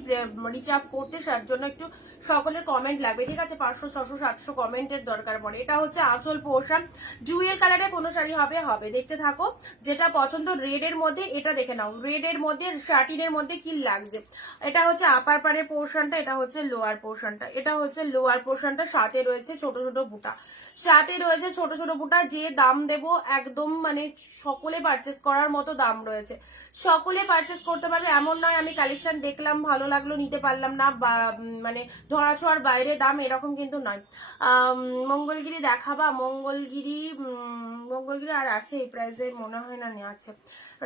রিচ আপ করতে তার জন্য একটু সকলের কমেন্ট লাগবে, ঠিক আছে? 500 600 700 কমেন্টের দরকার পড়ে। এটা হচ্ছে আঁচল পোর্শন, জুয়েল কালারে কোনো শাড়ি হবে, দেখতে থাকো, যেটা পছন্দ। রেড এর মধ্যে এটা দেখে নাও, রেড এর মধ্যে শার্টিনের মধ্যে কি লাগছে। এটা হচ্ছে আপার পাড়ের পোর্শনটা, এটা হচ্ছে লোয়ার পোর্শনটা, সাথে রয়েছে ছোট ছোট বুটা, যে দাম দেবো একদম মানে সকলে পারচেস করার মতো দাম রয়েছে, সকলে পারচেস করতে পারবে। এমন নয় আমি কালেকশন দেখলাম ভালো লাগলো নিতে পারলাম না, বা মানে ধরাছোঁয়ার বাইরে দাম, এরকম কিন্তু নয়। মঙ্গলগিরি দেখাবা? মঙ্গলগিরি আর আছে এই প্রাইসে মনে হয় না, নেওয়া আছে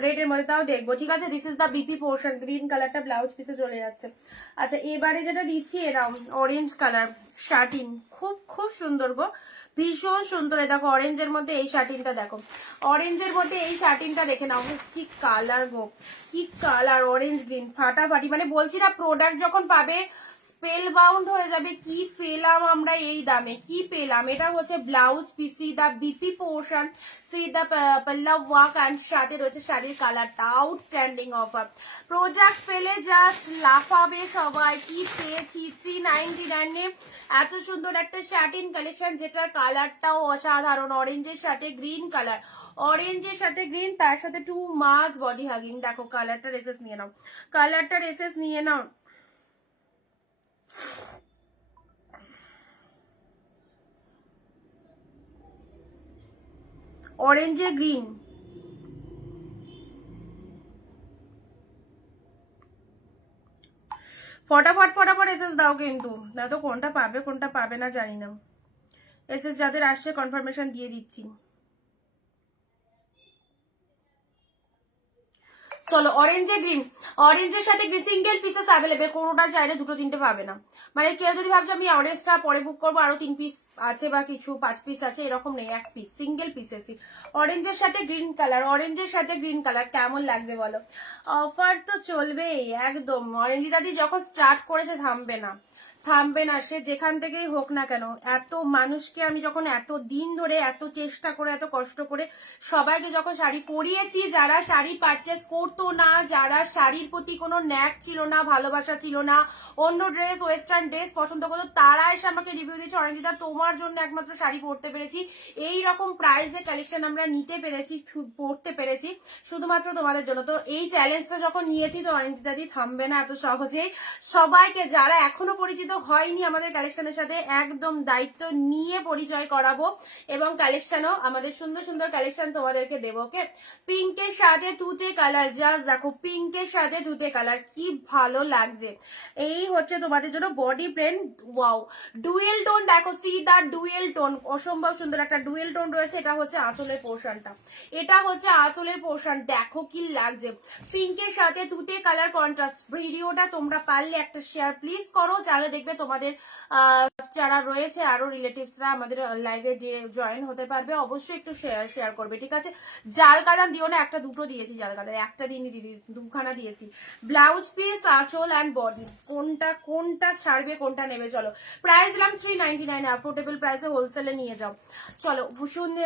রেডের মধ্যে, তাও দেখবো, ঠিক আছে? This is the BP portion, green কালারটা ব্লাউজ পিসে চলে যাচ্ছে। আচ্ছা এবারে যেটা দিচ্ছি এরাম অরেঞ্জ কালার শার্টিন, খুব খুব সুন্দর গো, ভীষণ সুন্দর। দেখো অরেঞ্জের মধ্যে এই শার্টিনটা দেখো, দেখে নাও, কি কালার গো, কি কালার, অরেঞ্জ গ্রিন ফাটাফাটি, মানে বলছি না প্রোডাক্ট যখন পাবে স্পেল বাউন্ড হয়ে যাবে, কি পেলাম আমরা এই দামে, কি পেলাম। এটা হচ্ছে ব্লাউজ পিসি, দা বিপি পোর্শন, সি দা পাল্লা ওয়ার্ক অ্যান্ড সাথে রয়েছে শাড়ির কালারটা, আউটস্ট্যান্ডিং অফার। প্রোডাক্ট পেলে জাস্ট লাফাবে সবাই, কি পেয়েছি 399 এত সুন্দর একটা শার্টিন কালেকশন, যেটার কালারটাও অসাধারণ, অরেঞ্জের সাথে গ্রিন কালার, অরেঞ্জের সাথে গ্রিন, তার সাথে টু মাছ বডি হাগিং। দেখো কালারটা রেসেস নিয়ে নাও, কালারটা রেসেস নিয়ে নাও। অরেঞ্জে গ্রিন, ফটাফট ফটাফট এসএস দাও কিন্তু, না তো কোনটা পাবে কোনটা পাবে না জানি না। এসএস যাদের আসছে কনফার্মেশন দিয়ে দিচ্ছি। চলো অরেঞ্জে গ্রিন, অরেঞ্জের সাথে গ্রিন, সিঙ্গেল পিসেস অ্যাভেলেবেল, কোনোটা চাইলে দুটো তিনটে পাবে না। মানে কেউ যদি ভাবছে আমি অরেঞ্জটা পরে বুক করবো, আরো 3 পিস আছে বা কিছু 5 পিস আছে, এরকম নেই, 1 পিস সিঙ্গেল পিসেসই। অরেঞ্জের সাথে গ্রিন কালার, অরেঞ্জের সাথে গ্রিন কালার কেমন লাগবে বলো? অফার তো চলবেই একদম। অরেঞ্জ দাদি যখন স্টার্ট করেছে থামবে না, থামবে না, সে যেখান থেকেই হোক না কেন। এত মানুষকে আমি যখন এত দিন ধরে এত চেষ্টা করে এত কষ্ট করে সবাইকে যখন শাড়ি পরিয়েছি, যারা শাড়ি পারচেস করতো না, যারা শাড়ির প্রতি কোনো ন্যাক ছিল না, ভালোবাসা ছিল না, অন্য ড্রেস ওয়েস্টার্ন ড্রেস পছন্দ করতো, তারা এসে আমাকে রিভিউ দিয়েছে অরেঞ্জিতা তোমার জন্য একমাত্র শাড়ি পরতে পেরেছি, এই রকম প্রাইসে কালেকশন আমরা নিতে পেরেছি, পরতে পেরেছি শুধুমাত্র তোমাদের জন্য। তো এই চ্যালেঞ্জটা যখন নিয়েছি তো অরেঞ্জিতা দি থামবে না এত সহজেই। সবাইকে যারা এখনো পরিচিত হয়নি আমাদের কালেকশনের সাথে, একদম দায়িত্ব নিয়ে পরিচয় করাবো এবং কালেকশনও আমাদের সুন্দর সুন্দর কালেকশন তোমাদেরকে দেবো। ওকে, পিঙ্কের সাথে তুতে কালার, জাস্ট দেখো পিঙ্কের সাথে তুতে কালার কি ভালো লাগছে। এই হচ্ছে তোমাদের জন্য body plain, wow dual tone, দেখো সি দা ডুয়েল টোন, অসম্ভব সুন্দর একটা ডুয়েল টোন রয়েছে। এটা হচ্ছে আঁচলের পোর্শনটা, এটা হচ্ছে আঁচলের পোর্শন, দেখো কি লাগছে পিঙ্কের সাথে তুতে কালার কন্ট্রাস্ট। ভিডিওটা তোমরা পারলে একটা শেয়ার প্লিজ করো, যারা দেখবে তোমাদের যারা রয়েছে আরো রিলেটিভসরা আমাদের লাইভে জয়েন হতে পারবে, অবশ্যই একটু শেয়ার করবে, ঠিক আছে? জাল কালার দিও না, একটা দুটো দিয়েছি জাল কালার, একটা দিনই দিদি দুখানা দিয়েছি। ব্লাউজ পিস, আঁচল অ্যান্ড বডি, কোনটা ছাড়বে কোনটা নেবে? চলো প্রাইস দিলাম 399, অ্যাফোর্ডেবল প্রাইসে হোলসেলে নিয়ে যাও। চলো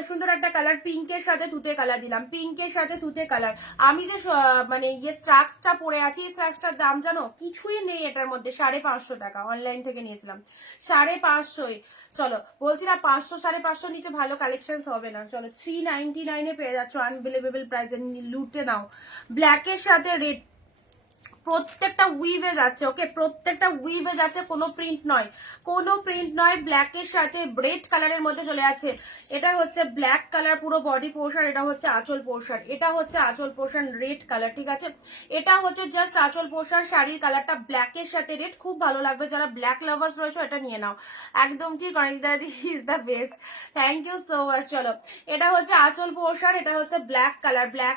সুন্দর একটা কালার, পিঙ্কের সাথে তুতে কালার দিলাম, পিঙ্কের সাথে তুতে কালার। আমি যে মানে ইয়ে স্ট্রাক্সটা পরে আছি, এই স্ট্রাক্সটার দাম জানো কিছুই নেই এটার মধ্যে, 550 টাকা, অনলাইন থেকে নিয়েছিলাম 550। চলো বলছি না 500 550 নিচে ভালো কালেকশন হবে না। চলো 399 পেয়ে যাচ্ছ আনবিলিভেবল প্রাইসে, লুটে নাও। ব্ল্যাকের সাথে রেড, প্রত্যেকটা উইভে যাচ্ছে, ওকে প্রত্যেকটা উইভে যাচ্ছে, কোনো প্রিন্ট নয়, কোনো প্রিন্ট নয়। ব্ল্যাকের সাথে রেড কালারের মধ্যে চলে আছে। এটা হচ্ছে ব্ল্যাক কালার পুরো বডি পোর্শন, এটা হচ্ছে আঁচল পোর্শন, এটা হচ্ছে আঁচল পোর্শন রেড কালার, ঠিক আছে? এটা হচ্ছে জাস্ট আঁচল পোর্শন, শাড়ির কালারটা ব্ল্যাকের সাথে রেড, খুব ভালো লাগবে। যারা ব্ল্যাক লাভার্স রয়েছে এটা নিয়ে নাও, একদম ঠিক। Anita di is the best, thank you so much. চলো এটা হচ্ছে আঁচল পোর্শন, এটা হচ্ছে ব্ল্যাক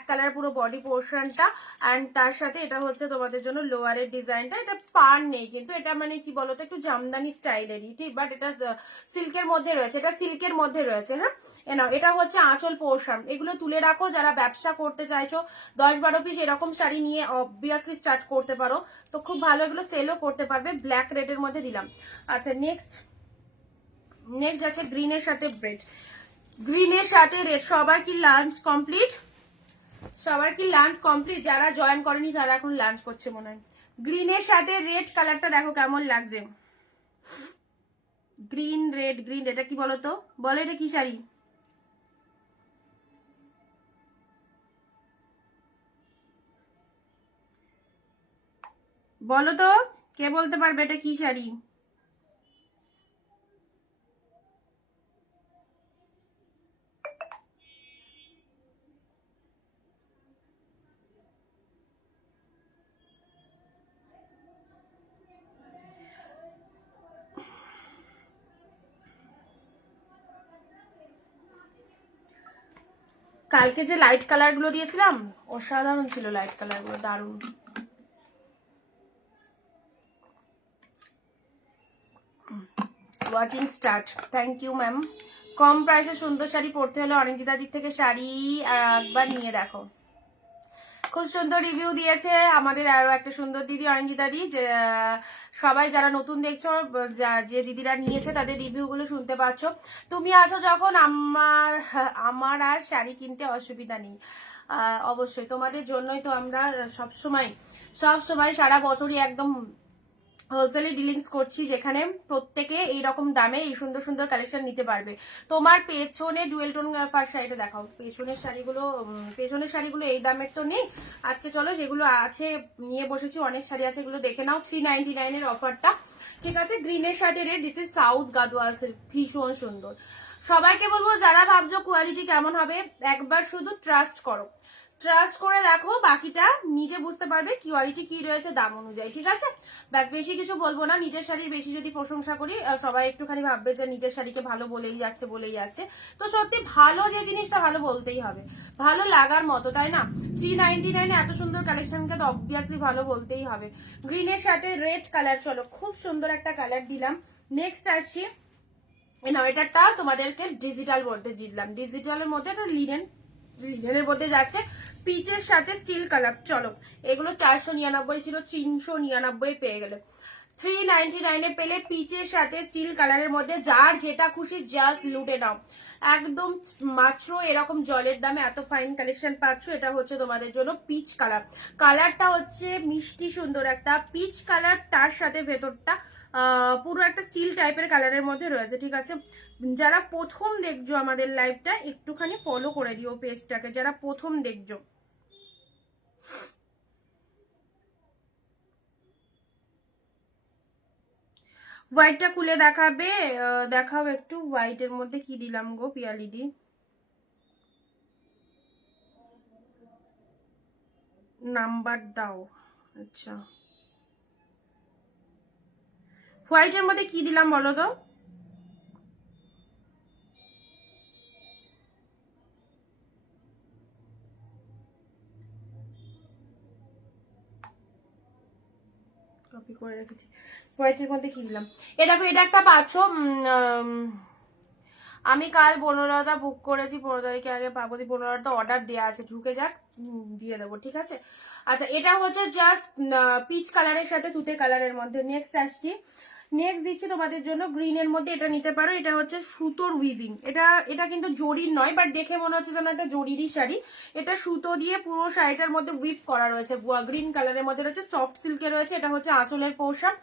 কালার পুরো বডি পোর্শনটা, অ্যান্ড তার সাথে এটা হচ্ছে তোমাদের জন্য লোয়ারের ডিজাইনটা। এটা পার নেই কিন্তু, এটা মানে কি বলতো একটু জামদানি স্টাইলেরই, ঠিক, বাট এটা সিল্কের মধ্যে রয়েছে, এটা সিল্কের মধ্যে রয়েছে। হ্যাঁ নাও, এটা হচ্ছে আঁচল পোর্শন, এগুলো তুলে রাখো। যারা ব্যবসা করতে চাইছো 10-12 পিস এরকম শাড়ি নিয়ে অবভিয়াসলি স্টার্ট করতে পারো, তো খুব ভালো, এগুলো সেলও করতে পারবে। ব্ল্যাক রেডের মধ্যে দিলাম। আচ্ছা নেক্সট আছে গ্রিনের সাথে ব্রেড, গ্রিনের সাথে রেড। সবার কি লাঞ্চ কমপ্লিট? সবার কি লাঞ্চ কমপ্লিট? যারা জয়েন করেনি তারা এখন লাঞ্চ করছে মনে হয়। গ্রিনের সাথে রেড কালারটা দেখো কেমন লাগছে, গ্রিন রেড, গ্রিন এটা কি বলতো, বলো এটা কি শাড়ি? বলো তো, কে বলতে পারবে এটা কি শাড়ি? কালকে যে লাইট কালার গুলো দিয়েছিলাম অসাধারণ ছিল, লাইট কালার গুলো দারুণ। Watching start, thank you ma'am. কম প্রাইসে সুন্দর শাড়ি পরতে হলে অনিন্দিতা দিক থেকে শাড়ি একবার নিয়ে দেখো। খুব সুন্দর রিভিউ দিয়েছে আমাদের আরো একটা সুন্দর দিদি অনিন্দিতা দি, যে সবাই যারা নতুন দেখছো, যে দিদিরা নিয়েছে তাদের রিভিউ গুলো শুনতে পাচ্ছ। তুমি আছো যখন আমার আর শাড়ি কিনতে অসুবিধা নেই। অবশ্যই তোমাদের জন্যই তো আমরা সব সময় সারা বছরই একদম হোলসেলে ডিলিংস করছি, যেখানে প্রত্যেকে এইরকম দামে এই সুন্দর সুন্দর কালেকশন নিতে পারবে। তোমার পেছনে ডুয়েল টোন ফার্স্ট শাড়িটা দেখাও। পেছনের শাড়িগুলো এই দামের তো নেই আজকে। চলো যেগুলো আছে নিয়ে বসেছি, অনেক শাড়ি আছে, এগুলো দেখে নাও। 399 এর অফারটা, ঠিক আছে। গ্রিনের sari rate, this is south Gadwal silk, ভীষণ সুন্দর। সবাইকে বলবো যারা ভাবছো কোয়ালিটি কেমন হবে, একবার শুধু ট্রাস্ট করো, ট্রাস্ট করে দেখো, বাকিটা নিজে বুঝতে পারবে কোয়ালিটি কি রয়েছে দাম অনুযায়ী, ঠিক আছে। ব্যাস, বেশি কিছু বলবো না। নিজের শাড়ির বেশি যদি প্রশংসা করি সবাই একটুখানি ভাববে যে নিজের শাড়িকে ভালো বলেই যাচ্ছে। তো সত্যি ভালো যে জিনিসটা ভালো বলতেই হবে, ভালো লাগার মতো, তাই না। 399 এত সুন্দর কালেকশনকে তো অবভিয়াসলি ভালো বলতেই হবে। গ্রিনের সাথে রেড কালার, চলো খুব সুন্দর একটা কালার দিলাম। নেক্সট আসছি, এটা তোমাদেরকে ডিজিটাল মধ্যে দিলাম, ডিজিটালের মধ্যে একটা লিনেনের মধ্যে যাচ্ছে, পিচের সাথে স্টিল কালার। চলো এগুলো 499 ছিল, 399 পেয়ে গেলে। 399 পেলে পিচের সাথে স্টিল কালারের মধ্যে, যার যেটা খুশি জাস্ট লুটে নাও একদম। মাত্র এরকম জলের দামে এত ফাইন কালেকশন পাচ্ছ। এটা হচ্ছে তোমাদের জন্য পিচ কালার, কালারটা হচ্ছে মিষ্টি সুন্দর একটা পিচ কালার, তার সাথে ভেতরটা পুরো একটা স্টিল টাইপের কালারের মধ্যে রয়েছে, ঠিক আছে। যারা প্রথম দেখছো আমাদের লাইভটা, একটুখানি ফলো করে দিও পেজটাকে, যারা প্রথম দেখছো। হোয়াইটটা খুলে দেখাবে, দেখাও একটু। হোয়াইটের মধ্যে কি দিলাম গো পিয়ালিদি, নাম্বার দাও। আচ্ছা, হোয়াইটের মধ্যে কি দিলাম বলো তো। কপি করে রেখেছি। হোয়াইটের মধ্যে কি দিলাম, এ দেখো, এটা একটা পাচ্ছ। আমি কাল 15টা বুক করেছি, 15 তারিখে আগে পাবো। 15টা অর্ডার দেওয়া আছে, ঢুকে যাক, দিয়ে দেবো, ঠিক আছে। আচ্ছা, এটা হচ্ছে জাস্ট পিচ কালারের সাথে তুতে কালারের মধ্যে। নেক্সট আসছি, নেক্সট দিচ্ছি তোমাদের জন্য গ্রিনের মধ্যে, এটা নিতে পারো। এটা হচ্ছে সুতোর উইভিং, এটা কিন্তু জরির নয়, বাট দেখে মনে হচ্ছে যেন একটা জরিরই শাড়ি। এটা সুতো দিয়ে পুরো শাড়িটার মধ্যে উইভ করা রয়েছে, গ্রিন কালারের মধ্যে রয়েছে, সফট সিল্কে রয়েছে। এটা হচ্ছে আঁচলের পোর্শন,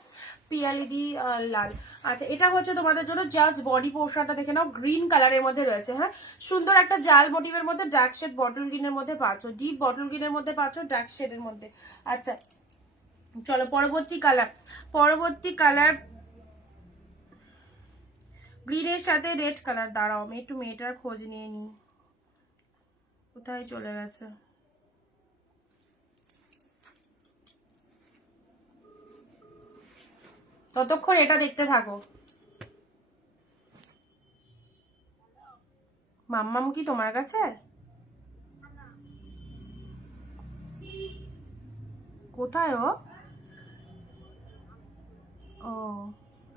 পিয়ালিদি লাল। আচ্ছা, এটা হচ্ছে তোমাদের জন্য জাস্ট বডি পোর্শনটা দেখে নাও, গ্রিন কালারের মধ্যে রয়েছে। হ্যাঁ, সুন্দর একটা জাল মোটিভের মধ্যে, ডার্ক শেড বটল গ্রিনের মধ্যে পাচ্ছ, ডিপ বটল গ্রিনের মধ্যে পাচ্ছ, ডার্ক শেডের মধ্যে। আচ্ছা চলো পরবর্তী কালার গ্রিনের সাথে রেড কালার। দাঁড়াও আমি একটু মেয়েটার খোঁজ নিয়ে নিই, কোথায় চলে গেছে। ততক্ষণ এটা দেখতে থাকো। মাম্মাম কি তোমার কাছে? কোথায় ও? ও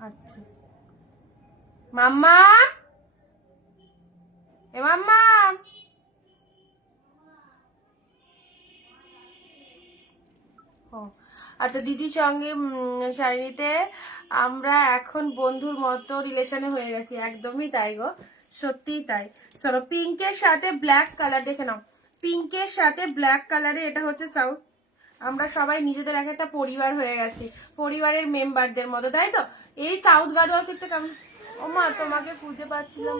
আচ্ছা, মাম্মা, এ মাম্মা, ও আচ্ছা, দিদির সঙ্গে শাড়ি নিতে আমরা এখন বন্ধুর মতো রিলেশনে হয়ে গেছি। একদমই তাই গো, সত্যিই তাই। চলো পিঙ্কের সাথে ব্ল্যাক কালার দেখে নাও, পিঙ্কের সাথে ব্ল্যাক কালারে। এটা হচ্ছে সাউথ, আমরা সবাই নিজেদের এক একটা পরিবার হয়ে গেছি, পরিবারের মেম্বারদের মতো, তাই তো। এই সাউথ গাদোয়াল থেকে কেমন। ও মা, তোমাকে খুঁজে পাচ্ছিলাম,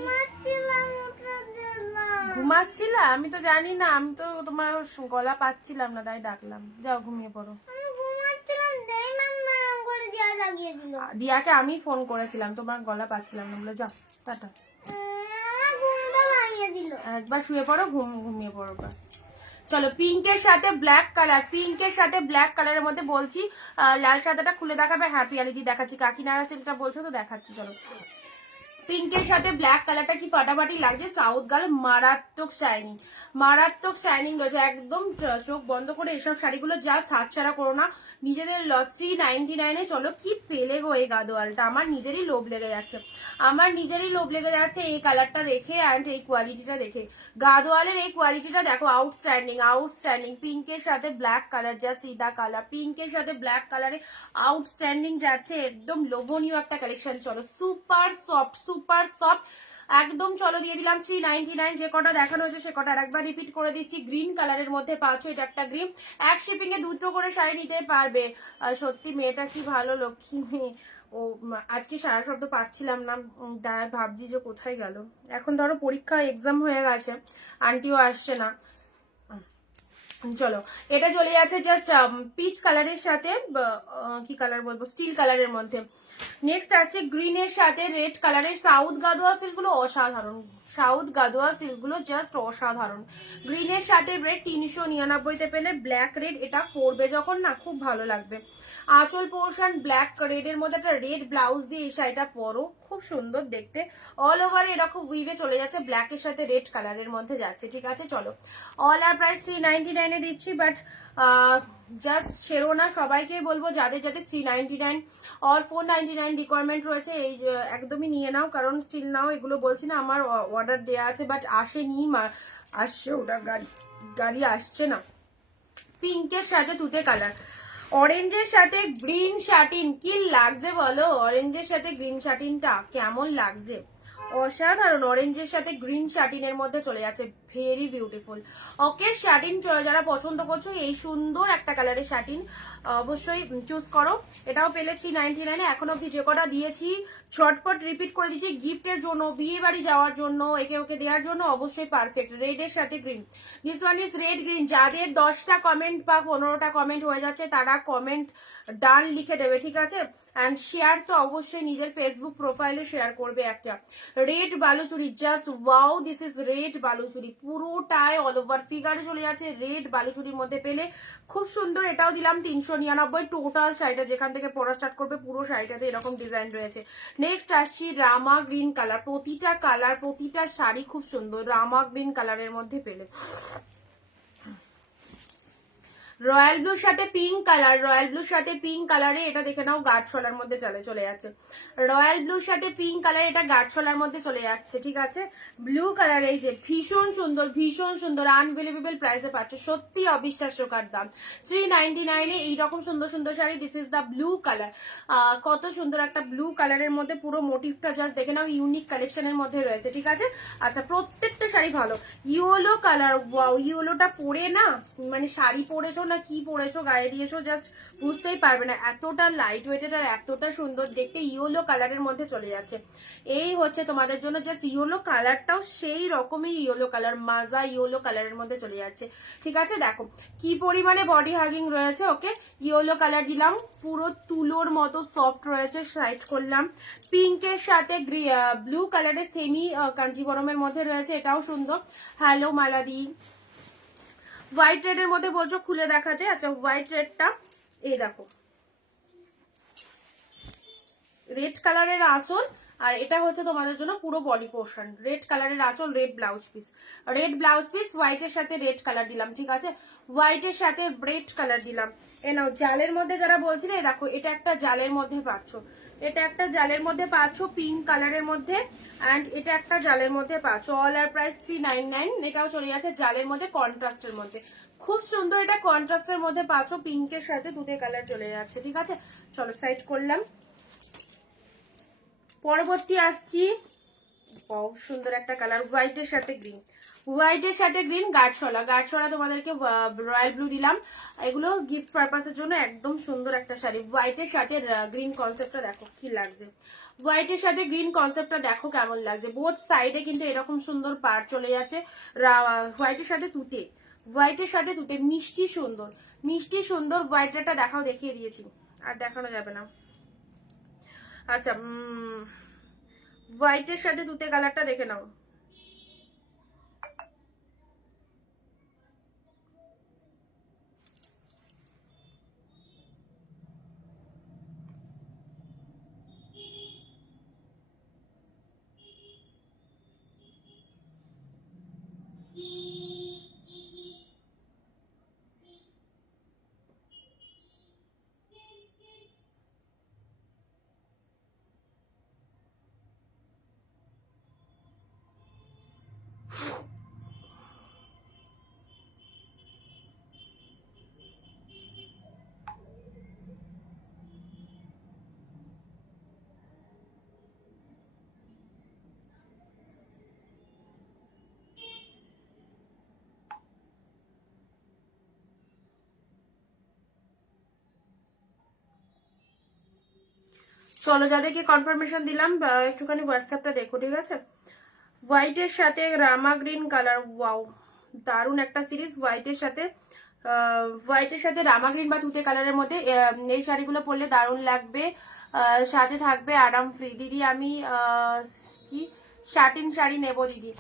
ঘুমাচ্ছিলা? আমি তো জানি না, আমি তো তোমার গলা পাচ্ছিলাম না, তাই ডাকলাম। যাও ঘুমিয়ে পড়ো। দিয়াকে আমি ফোন করেছিলাম, তোমার গলা পাচ্ছিলাম না বলে। যাও টাটা, একবার শুয়ে পড়ো, ঘুমিয়ে পড়ো। চলো পিঙ্কের সাথে ব্ল্যাক কালার, পিঙ্কের সাথে ব্ল্যাক কালারের মধ্যে বলছি। লাল সাদাটা খুলে দেখাবে। হ্যাঁ পিয়ালিদি দেখাচ্ছি, কাকিনাড়া সিল্কটা বলছো তো দেখাচ্ছি। চলো পিঙ্কের সাথে ব্ল্যাক কালারটা কি ফাটাফাটি লাগছে। সাউথ গার্ল মারাত্মক শাইনিং, মারাত্মক শাইনিং রয়েছে। একদম চোখ বন্ধ করে এসব শাড়িগুলো জাস্ট হাতছাড়া করো না, নিজেদের লস। 399 চলো কি পেলে গো এই গাদোয়ালটা, আমার নিজেরই লোভ লেগে যাচ্ছে, আমার নিজেরই লোভ লেগে যাচ্ছে এই কালারটা দেখে অ্যান্ড এই কোয়ালিটিটা দেখে। গাদোয়ালের এই কোয়ালিটিটা দেখো, আউটস্ট্যান্ডিং, আউটস্ট্যান্ডিং। পিঙ্কের সাথে ব্ল্যাক কালার, যা সিধা কালার, পিঙ্কের সাথে ব্ল্যাক কালারে আউটস্ট্যান্ডিং যাচ্ছে, একদম লোভনীয় একটা কালেকশন। চলো সুপার সফট, সুপার সফট একদম চলো দিয়ে দিলাম 399। যে কটা দেখানো হয়েছে সে কটা আরেকবার রিপিট করে দিচ্ছি। গ্রিন কালারের মধ্যে পাচ্ছ, এটা একটা গ্রিন, এক শিপিং এ দুটো করে শাড়ি নিতে পারবে। সত্যি মেয়েটা কি ভালো, লক্ষ্মী মেয়ে। ও আজকে সারা শব্দ পাচ্ছিলাম না, ভাবছি যে কোথায় গেল। এখন ধরো পরীক্ষা এক্সাম হয়ে গেছে, আন্টিও আসছে না। চলো এটা চলে যাচ্ছে জাস্ট পিচ কালারের সাথে, কি কালার বলবো, স্টিল কালারের মধ্যে। নেক্সট আসছে গ্রিনের সাথে রেড কালারের। সাউথ গাদোয়া সিল্কগুলো অসাধারণ, সাউথ গাদোয়া সিল্কগুলো জাস্ট অসাধারণ। গ্রিনের সাথে রেড 399-তে পেলে। ব্ল্যাক রেড, এটা পরবে যখন না খুব ভালো লাগবে। আঁচল পোর্শন ব্ল্যাক রেডের মধ্যে একটা রেড ব্লাউজ দিয়ে এই শাড়িটা পরো, খুব সুন্দর দেখতে। অল ওভার এরকম উইভে চলে যাচ্ছে, ব্ল্যাকের সাথে রেড কালারের মধ্যে যাচ্ছে। ঠিক আছে চলো, অল আর প্রাইস 399-এ দিচ্ছি, বাট জাস্ট সেরো না। সবাইকেই বলবো যাদের যাদের 399 আর 499 রিকোয়ারমেন্ট রয়েছে, এই একদমই নিয়ে নাও, কারণ স্টিল নাও এগুলো বলছি না আমার অর্ডার দেওয়া আছে বাট আসেনি, আসছে ওটা গাড়ি আসছে না। পিঙ্কের সাথে তুতে কালার, অরেঞ্জের সাথে গ্রিন শাটিন, কি লাগছে বলো? অরেঞ্জের সাথে গ্রিন শাটিনটা কেমন লাগছে, অসাধারণ। অরেঞ্জের সাথে গ্রিন শাটিনের মধ্যে চলে যাচ্ছে, ভেরি বিউটিফুল। ওকে, শাটিন যারা পছন্দ করছো, এই সুন্দর একটা কালারের শাটিন অবশ্যই চুজ করো। এটাও পেলে 399-এ। এখন অব্দি যে কটা দিয়েছি ঝটপট রিপিট করে দিচ্ছি, গিফটের জন্য, বিয়ে বাড়ি যাওয়ার জন্য, একে ওকে দেওয়ার জন্য অবশ্যই পারফেক্ট। রেডের সাথে green, this one is red green. যাদের 10টা কমেন্ট বা 15টা কমেন্ট হয়ে যাচ্ছে তারা কমেন্ট ডান লিখে দেবে, ঠিক আছে? অ্যান্ড শেয়ার তো অবশ্যই নিজের ফেসবুক প্রোফাইলে শেয়ার করবে। একটা red Baluchari, just wow, this is red Baluchari, পুরোটাই অল ওভার ফিগারে চলে যাচ্ছে রেড বালুচুরির মধ্যে পেলে, খুব সুন্দর। এটাও দিলাম 399। টোটাল শাড়িটা যেখান থেকে পরা স্টার্ট করবে পুরো শাড়িটাতে এরকম ডিজাইন রয়েছে। নেক্সট আসছি রামা গ্রিন কালার, প্রতিটা কালার প্রতিটা শাড়ি খুব সুন্দর, রামা গ্রিন কালারের মধ্যে পেলে। রয়্যাল ব্লুর সাথে পিঙ্ক কালার, রয়্যাল ব্লুর সাথে পিঙ্ক কালারে, এটা দেখে নাও গাঢ় মধ্যে চলে যাচ্ছে। রয়্যাল ব্লুর সাথে পিঙ্ক কালার, এটা গাঢ় মধ্যে চলে যাচ্ছে। ঠিক আছে, ব্লু কালার, এই যে ভীষণ সুন্দর, ভীষণ সুন্দর, আনবিলিভেবল প্রাইসে পাচ্ছ, সত্যি অবিশ্বাস্যকার দাম। 399-এ এইরকম সুন্দর সুন্দর sari. This is the blue colour, কত সুন্দর একটা ব্লু কালারের মধ্যে, পুরো মোটিভটা জাস্ট দেখে নাও, ইউনিক কালেকশনের মধ্যে রয়েছে। ঠিক আছে, আচ্ছা প্রত্যেকটা শাড়ি ভালো। ইয়েলো কালার, ওয়াও, ইয়েলোটা পরে না মানে শাড়ি পরেছো না কি পরেছো গায়ে দিয়েছো জাস্ট বুঝতেই পারবে না, এতটা লাইট ওয়েটেড আর এতটা সুন্দর দেখতে। ইয়েলো কালারের মধ্যে চলে যাচ্ছে, এই হচ্ছে তোমাদের জন্য জাস্ট ইয়েলো কালারটাও সেই রকমই ইয়েলো কালার, মাজা ইয়েলো কালারের মধ্যে চলে যাচ্ছে। ঠিক আছে, দেখো কি পরিমাণে বডি হাগিং রয়েছে। ওকে, ইয়েলো কালার দিলাম, পুরো তুলোর মতো সফট রয়েছে, সাইড করলাম। পিঙ্কের সাথে ব্লু কালারের সেমি কাঞ্জিবরমের মধ্যে রয়েছে, এটাও সুন্দর। হ্যালো মালাদি, হোয়াইট রেডের মধ্যে বলছো খুলে দেখাতে। আচ্ছা, হোয়াইট রেডটা এই দেখো, রেড কালারের আঁচল, আর এটা হচ্ছে তোমাদের জন্য পুরো বডি পোর্শন। রেড কালারের আঁচল, red blouse piece, red blouse piece, হোয়াইটের সাথে রেড কালার দিলাম। ঠিক আছে, হোয়াইটের সাথে রেড কালার দিলাম। এ নাও, জালের মধ্যে যারা বলছিলে, দেখো এটা একটা জালের মধ্যে পাচ্ছ, এটা একটা জালের মধ্যে পাচ্ছ পিঙ্ক কালারের মধ্যে, অ্যান্ড এটা একটা জালের মধ্যে পাচ্ছ। অল আর প্রাইস 399। এটাও চলে যাচ্ছে জালের মধ্যে, কন্ট্রাস্টের মধ্যে, খুব সুন্দর। এটা কন্ট্রাস্টের মধ্যে পাচ্ছ, পিঙ্কের সাথে দুটো কালার চলে যাচ্ছে। ঠিক আছে, চলো সাইড করলাম। পরবর্তী আসছি, খুব সুন্দর একটা কালার, হোয়াইটের সাথে গ্রিন, হোয়াইটের সাথে গ্রিন, গাঢ় তোমাদেরকে রয়্যাল ব্লু দিলাম। এগুলো গিফট পারপাসের জন্য একদম সুন্দর একটা শাড়ি। হোয়াইটের সাথে গ্রিন কনসেপ্টটা দেখো কি লাগছে, হোয়াইটের সাথে গ্রিন কনসেপ্টটা দেখো কেমন লাগছে। বোথ সাইডে কিন্তু এরকম সুন্দর পার চলে যাচ্ছে। হোয়াইটের সাথে তুতে, হোয়াইটের সাথে তুতে, মিষ্টি সুন্দর, মিষ্টি সুন্দর। হোয়াইটটা দেখাও, দেখিয়ে দিয়েছি, আর দেখানো যাবে না। আচ্ছা, হোয়াইটের সাথে তুতে কালারটা দেখে নাও। চলো যাদেরকে কনফার্মেশন দিলাম একটুখানি হোয়াটসঅ্যাপটা দেখো, ঠিক আছে। হোয়াইটের সাথে রামা গ্রিন কালার, ওয়াও দারুন একটা সিরিজ। হোয়াইটের সাথে রামা গ্রিন বা তুতে কালারের মধ্যে এই শাড়িগুলো পরলে দারুণ লাগবে। সাথে থাকবে আরাম ফ্রি। দিদি আমি কি শাটিন শাড়ি নেবো দিদি,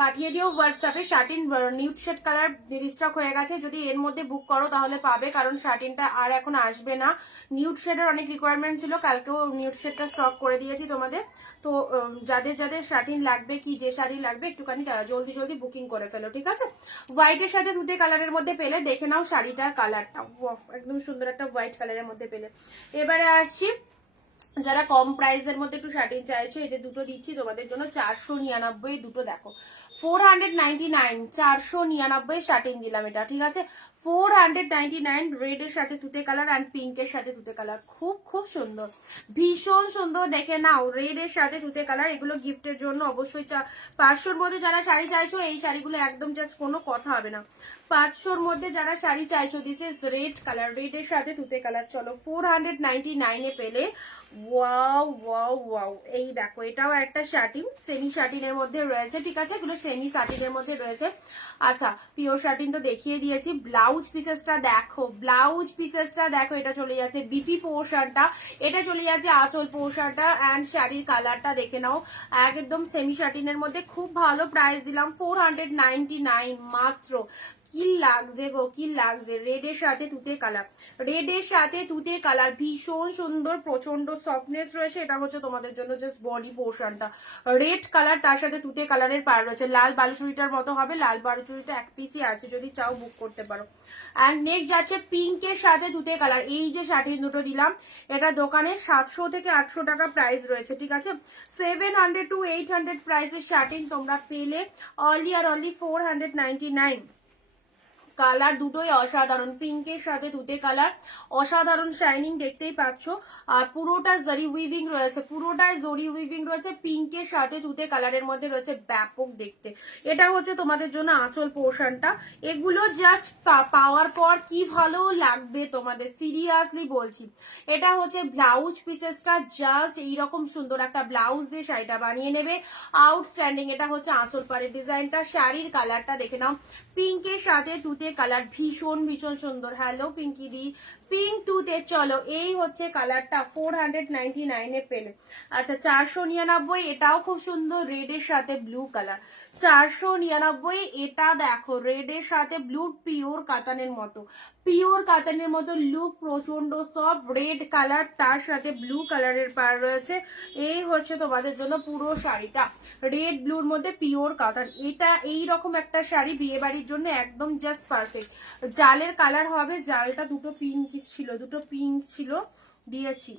পাঠিয়ে দিও হোয়াটসঅ্যাপে। Satin nude shade colour restock হয়ে গেছে, যদি এর মধ্যে বুক করো তাহলে পাবে, কারণ শার্টিনটা আর এখন আসবে না। নিউড শেডের অনেক রিকোয়ারমেন্ট ছিল, কালকেও নিউড শেডটা স্টক করে দিয়েছি তোমাদের। তো যাদের যাদের শার্টিন লাগবে কি যে শাড়ি লাগবে একটুখানি জলদি জলদি বুকিং করে ফেলো, ঠিক আছে। হোয়াইটের সাথে তুতে কালারের মধ্যে পেলে দেখে নাও শাড়িটার কালারটা, একদম সুন্দর একটা হোয়াইট কালারের মধ্যে পেলে। এবারে আসছি যারা কম প্রাইসের মধ্যে একটু শার্টিন চাইছো, এই যে দুটো দিচ্ছি তোমাদের জন্য 499, দুটো দেখো 499, 499 শার্টিন দিলাম এটা, ঠিক আছে। 499 রেডের সাথে তুতে কালার অ্যান্ড পিঙ্কের সাথে তুতে কালার, খুব খুব সুন্দর, ভীষণ সুন্দর। দেখে নাও রেডের সাথে তুতে কালার, এগুলো গিফটের জন্য অবশ্যই 500-র মধ্যে যারা শাড়ি চাইছো এই শাড়িগুলো একদম জাস্ট কোনো কথা হবে না। 500-র মধ্যে যারা শাড়ি চাইছো, দিস ইজ রেড কালার, রেডের সাথে তুতে কালার। চলো 499 পেলে ওয়াও ওয়াও ওয়াও। এই দেখো এটাও একটা শার্টিন, সেমি শার্টিনের মধ্যে রয়েছে, ঠিক আছে, এগুলো সেমি শার্টিনের মধ্যে রয়েছে। আচ্ছা পিওর শার্টিন তো দেখিয়ে দিয়েছি। ব্লাউজ পিসেসটা দেখো, ব্লাউজ পিসেসটা দেখো, এটা চলে যাচ্ছে বিপি পোর্শনটা, এটা চলে যাচ্ছে আঁচল পোর্শনটা অ্যান্ড শাড়ির কালারটা দেখে নাও, একদম সেমি শার্টিনের মধ্যে। খুব ভালো প্রাইস দিলাম 499 মাত্র। কি লাগছে গো, কি লাগছে, রেডের সাথে তুতে কালার, রেডের সাথে তুতে কালার, ভীষণ সুন্দর, প্রচন্ড সফটনেস রয়েছে। এটা হচ্ছে তোমাদের জন্য জাস্ট বডি পোর্শনটা, রেড কালার তার সাথে তুতে কালারের পার রয়েছে, লাল বালুচুরিটার মতো হবে, লাল বালুচুরিটা এক পিসই আছে, যদি চাও বুক করতে পারো। অ্যান্ড নেক্সট যাচ্ছে পিঙ্কের সাথে তুতে কালার। এই যে শাড়ি দুটো দিলাম, এটা দোকানে 700 থেকে 800 টাকা প্রাইস রয়েছে, ঠিক আছে। 700 to 800 প্রাইসের শার্টিন তোমরা পেলে অনলি আর অনলি 499। কালার দুটোই অসাধারণ, পিঙ্কের সাথে তুতে কালার, অসাধারণ শাইনিং দেখতেই পাচ্ছ। আর পুরোটা জরি উইভিং রয়েছে, পুরোটাই জরি উইভিং রয়েছে, পিঙ্কের সাথে তুতে কালারের মধ্যে রয়েছে, ব্যাপক দেখতে। এটা হচ্ছে তোমাদের জন্য আঁচল পোর্শনটা। এগুলো জাস্ট পাওয়ার পর কি ভালো লাগবে তোমাদের, সিরিয়াসলি বলছি। এটা হচ্ছে ব্লাউজ পিসেসটা, জাস্ট এইরকম সুন্দর একটা ব্লাউজ দিয়ে শাড়িটা বানিয়ে নেবে, আউটস্ট্যান্ডিং। এটা হচ্ছে আঁচল পাড়ের ডিজাইনটা, শাড়ির কালারটা দেখে নাও, পিঙ্কের সাথে তুতে কালার, ভীষণ ভীষণ সুন্দর। হ্যালো পিঙ্কি দি, পিঙ্ক টুতে। চলো এই হচ্ছে কালারটা 499 পেলে। আচ্ছা 499, এটাও খুব সুন্দর, রেডের সাথে ব্লু কালার, 499। এটা দেখো রেডের সাথে ব্লু, পিওর কাতানের মতো, পিওর কাতানের মতো লুক, প্রচন্ড সফট, রেড কালার তার সাথে ব্লু কালারের পার রয়েছে। এই হচ্ছে তোমাদের জন্য পুরো শাড়িটা, রেড ব্লুর মধ্যে পিওর কাতান। এটা এইরকম একটা শাড়ি বিয়ে বাড়ির জন্য একদম জাস্ট পারফেক্ট। জালের কালার হবে, জালটা দুটো পিঙ্ক ছিল দিয়েছি।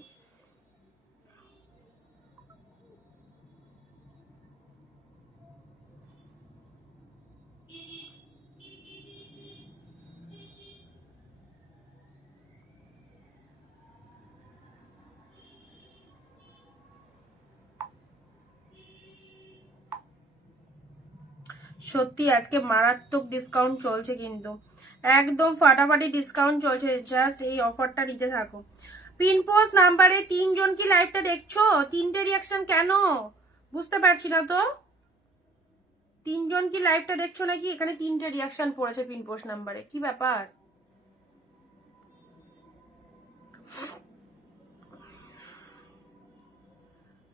সত্যি আজকে মারাত্মক ডিসকাউন্ট চলছে, কিন্তু একদম ফাটাফাটি ডিসকাউন্ট চলছে, জাস্ট এই অফারটা নিতে থাকো। পিনপোস্ট নাম্বারে 3 জন কি লাইভটা দেখছো? 3টে রিয়াকশন কেন বুঝতে পারছি না তো। 3 জন কি লাইভটা দেখছো নাকি? এখানে 3টে রিয়াকশন পড়েছে পিনপোস্ট নাম্বারে, কি ব্যাপার?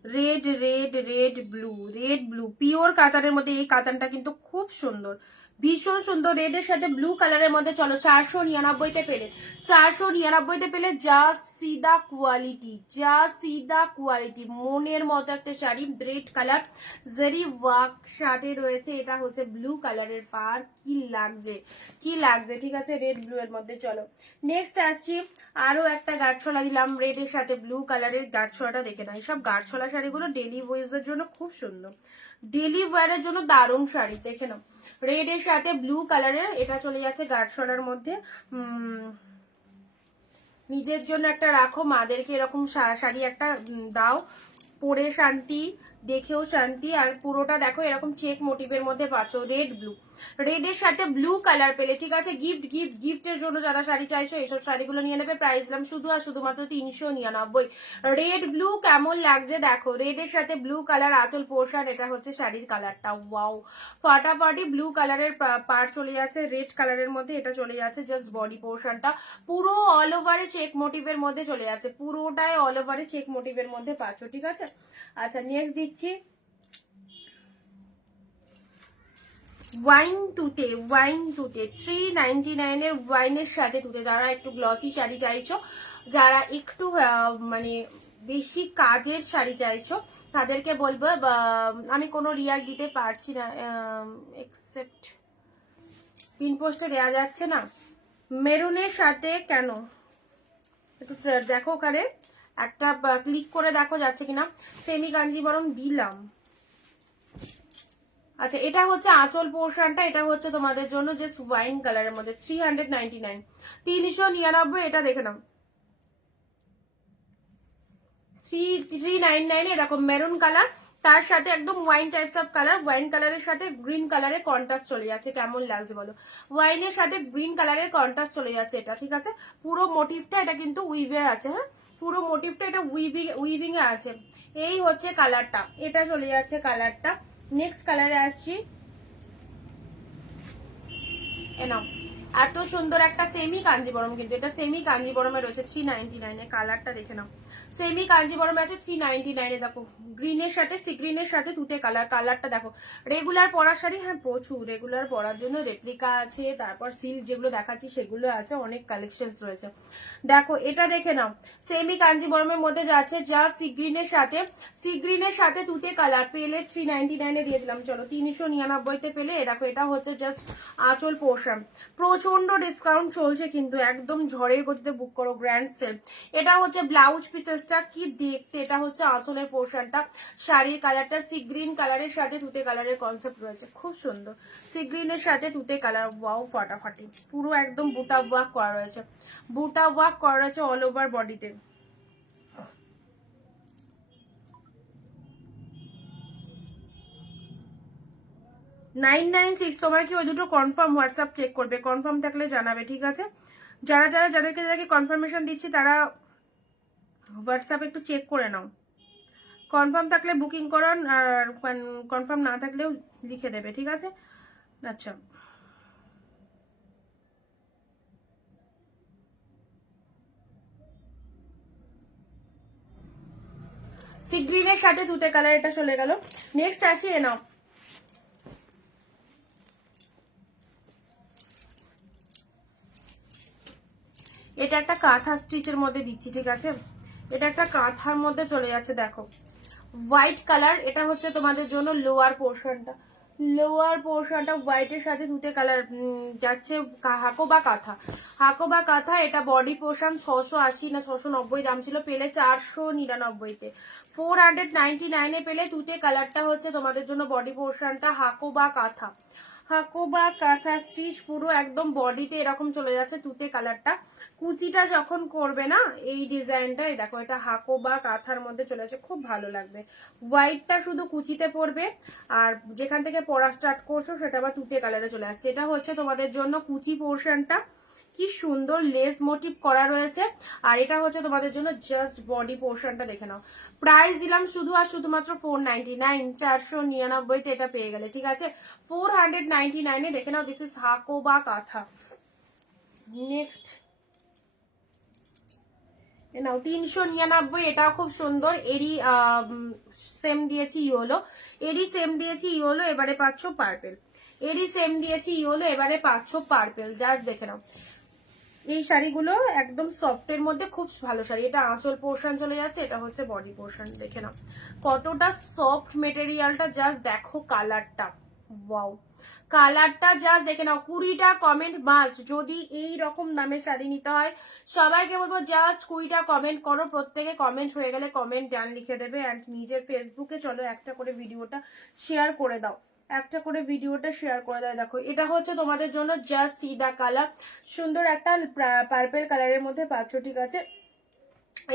Red red red blue, red blue pure কাতানের মধ্যে, এই কাতানটা কিন্তু খুব সুন্দর, ভীষণ সুন্দর, রেডের সাথে ব্লু কালারের মধ্যে। চলো 499 পেলে, 499 পেলে, জাস্ট সিদা কোয়ালিটি, জাস্ট সিদা কোয়ালিটি, মনের মতো একটা শাড়ি, রেড কালার জারি ওয়ার্ক সাথে রয়েছে। এটা হচ্ছে ব্লু কালারের পার, কি লাগছে, কি লাগছে, ঠিক আছে, রেড ব্লু এর মধ্যে। চলো নেক্সট আসছি, আরো একটা গাঢ়ছলা দিলাম রেডের সাথে ব্লু কালারের, গাঢ়ছলাটা দেখে না, এইসব গাঢ়ছলা শাড়িগুলো ডেলি ওয়ারের জন্য খুব সুন্দর, ডেলি ওয়ারের জন্য দারুণ শাড়ি, দেখে নাও। রেডের সাথে ব্লু কালারের, এটা চলে যাচ্ছে গাঢ়ছলার মধ্যে। নিজের জন্য একটা রাখো, মাদেরকে এরকম শাড়ি একটা দাও, পরে শান্তি, দেখেও শান্তি। আর পুরোটা দেখো এরকম চেক মোটিভের মধ্যে পাচ্ছ, রেড ব্লু, রেডের সাথে ব্লু কালার পেলে, ঠিক আছে। গিফটের জন্য যারা শাড়ি চাইছো এইসব শাড়িগুলো নিয়ে নেবে। প্রাইস দিলাম শুধু আর শুধুমাত্র 399। রেড ব্লু কেমন লাগছে দেখো, রেডের সাথে ব্লু কালার আঁচল পোর্শন, এটা হচ্ছে শাড়ির কালারটা। ওয়াও, ফাটাফাটি ব্লু কালারের পার চলে যাচ্ছে, রেড কালারের মধ্যে এটা চলে যাচ্ছে জাস্ট বডি পোর্শনটা, পুরো অল ওভারে চেক মোটিভের মধ্যে চলে যাচ্ছে, পুরোটাই অল ওভারে চেক মোটিভের মধ্যে পাচ্ছ, ঠিক আছে। আচ্ছা নেক্সট দিচ্ছি ওয়াইন তুতে, 399 এর ওয়াইনের সাথে তুতে। যারা একটু গ্লসি শাড়ি চাইছো, যারা একটু মানে বেশি কাজের শাড়ি চাইছো, তাদেরকে বলবো, আমি কোনো রিয়াক্ট দিতে পারছি না, এক্সেপ্ট পিন পোস্টে দেওয়া যাচ্ছে না। মেরুনের সাথে কেন একটু দেখো, ওখানে একটা ক্লিক করে দেখো যাচ্ছে কিনা। সেমি কাঞ্জিবরম দিলাম। আচ্ছা এটা হচ্ছে আঁচল পোর্শনটা, এটা হচ্ছে তোমাদের জন্য জাস্ট ওয়াইন কালারের মধ্যে 399, 399। এটা দেখে নাও 399 এরকম মেরুন কালার, তার সাথে একদম wine types of colour, wine কালারের সাথে গ্রিন কালারের কন্ট্রাস্ট চলে যাচ্ছে। কেমন লাগছে বলো, ওয়াইনের সাথে গ্রিন কালারের কন্ট্রাস্ট চলে যাচ্ছে এটা, ঠিক আছে। পুরো মোটিভটা এটা কিন্তু উইভে আছে, হ্যাঁ পুরো মোটিভটা এটা উইভিং এ আছে। এই হচ্ছে কালারটা, এটা চলে যাচ্ছে কালারটা। নেক্সট কালারে আসছি, নাও এত সুন্দর একটা সেমি কাঞ্জিবরম, কিন্তু এটা সেমি কাঞ্জিবরমে রয়েছে 399 এ। কালারটা দেখে নাও, সেমি কাঞ্জিবরমে আছে 399 এ। দেখো গ্রিনের সাথে সি গ্রিনের সাথে তুতে কালার, কালারটা দেখো। রেগুলার পরার শাড়ি, হ্যাঁ প্রচুর রেগুলার পরার জন্য রেপ্লিকা আছে, তারপর সিল্ক যেগুলো দেখাচ্ছি সেগুলো আছে, অনেক কালেকশন রয়েছে। দেখো এটা দেখে নাও, সেমি কাঞ্জিবরমের মধ্যে যাচ্ছে যা সি গ্রিনের সাথে তুতে কালার পেলে 399 এ দিয়ে দিলাম। চলো 399 তে পেলে। দেখো এটা হচ্ছে জাস্ট আঁচল পোর্শন, প্রচন্ড ডিসকাউন্ট চলছে কিন্তু, একদম ঝড়ের গতিতে বুক করো, গ্র্যান্ড সেল। এটা হচ্ছে ব্লাউজ পিসেসটা, কি দেখতে। এটা হচ্ছে আঁচলের পোর্শনটা, শাড়ির কালারটা সি গ্রিন কালারের সাথে তুতে কালারের কনসেপ্ট রয়েছে, খুব সুন্দর। সি গ্রিনের সাথে তুতে কালার, ওয়াও ফাটাফাটি, পুরো একদম বুটা ওয়ার্ক করা রয়েছে, বুটা ওয়ার্ক করা রয়েছে অল ওভার বডিতে। নাইন 996। তোমার কি ওই দুটো কনফার্ম? হোয়াটসঅ্যাপ চেক করবে, কনফার্ম থাকলে জানাবে, ঠিক আছে। যাদেরকে কনফার্মেশন দিচ্ছি তারা হোয়াটসঅ্যাপ একটু চেক করে নাও, কনফার্ম থাকলে বুকিং করান, আর কনফার্ম না থাকলেও লিখে দেবে, ঠিক আছে। আচ্ছা সি গ্রিনের সাথে তুতে কালার, এটা চলে গেল। নেক্সট আসি, নাও এটা একটা কাঁথা স্টিচের মধ্যে দিচ্ছি, ঠিক আছে। এটা একটা কাঁথার মধ্যে চলে যাচ্ছে, দেখো হোয়াইট কালার। এটা হচ্ছে তোমাদের জন্য লোয়ার পোর্শনটা, হোয়াইটের সাথে দুটো কালার যাচ্ছে। হাকো বা কাঁথা। এটা বডি পোর্শন 680 না 690 দাম ছিল, পেলে 499 তে। 499 এ পেলে তুতে কালারটা হচ্ছে তোমাদের জন্য বডি পোর্শনটা, হাকো বা কাঁথা স্টিচ, পুরো একদম বডিতে এরকম চলে যাচ্ছে তুতে কালারটা। কুচিটা যখন করবে না এই ডিজাইনটা, দেখো এটা হাকো বা কাঁথার মধ্যে চলে যাচ্ছে, খুব ভালো লাগবে। হোয়াইটটা শুধু কুচিতে পড়বে, আর যেখান থেকে পরা স্টার্ট করছো সেটা আবার তুতে কালারে চলে আসছে। এটা হচ্ছে তোমাদের জন্য কুচি পোর্শনটা, কি সুন্দর লেস মোটিভ করা রয়েছে। আর এটা হচ্ছে তোমাদের জন্য জাস্ট বডি পোর্শনটা, দেখে নাও। প্রাইস দিলাম শুধু আর শুধুমাত্র 499, 499 তে এটা পেয়ে গেলে, ঠিক আছে। 499 এ দেখে নাও, দিস ইজ হাকো বা কাঁথা। নেক্সট নাও 399, এটাও খুব সুন্দর। এরই সেম দিয়েছি ইয়েলো, এবারে পাচ্ছ পার্পেল। এবারে পাচ্ছ পার্পেল, জাস্ট দেখে নাও। এই শাড়িগুলো একদম সফটের মধ্যে খুব ভালো শাড়ি। এটা আঁচল পোর্শন চলে যাচ্ছে, এটা হচ্ছে বডি পোর্শন, দেখে নাও কতটা সফট মেটেরিয়ালটা, জাস্ট দেখো কালারটা, ওয়াও কালারটা জাস্ট দেখে নাও। 20টা কমেন্ট মাস্ট, যদি এই রকম দামের শাড়ি নিতে হয়। সবাইকে বলবো জাস্ট 20টা কমেন্ট করো, প্রত্যেকে কমেন্ট হয়ে গেলে কমেন্ট ডান লিখে দেবে। অ্যান্ড নিজের ফেসবুকে চলো একটা করে ভিডিওটা শেয়ার করে দাও, দেখো এটা হচ্ছে তোমাদের জন্য জাস্ট সিদা কালার, সুন্দর একটা পার্পেল কালারের মধ্যে পাচ্ছ, ঠিক আছে।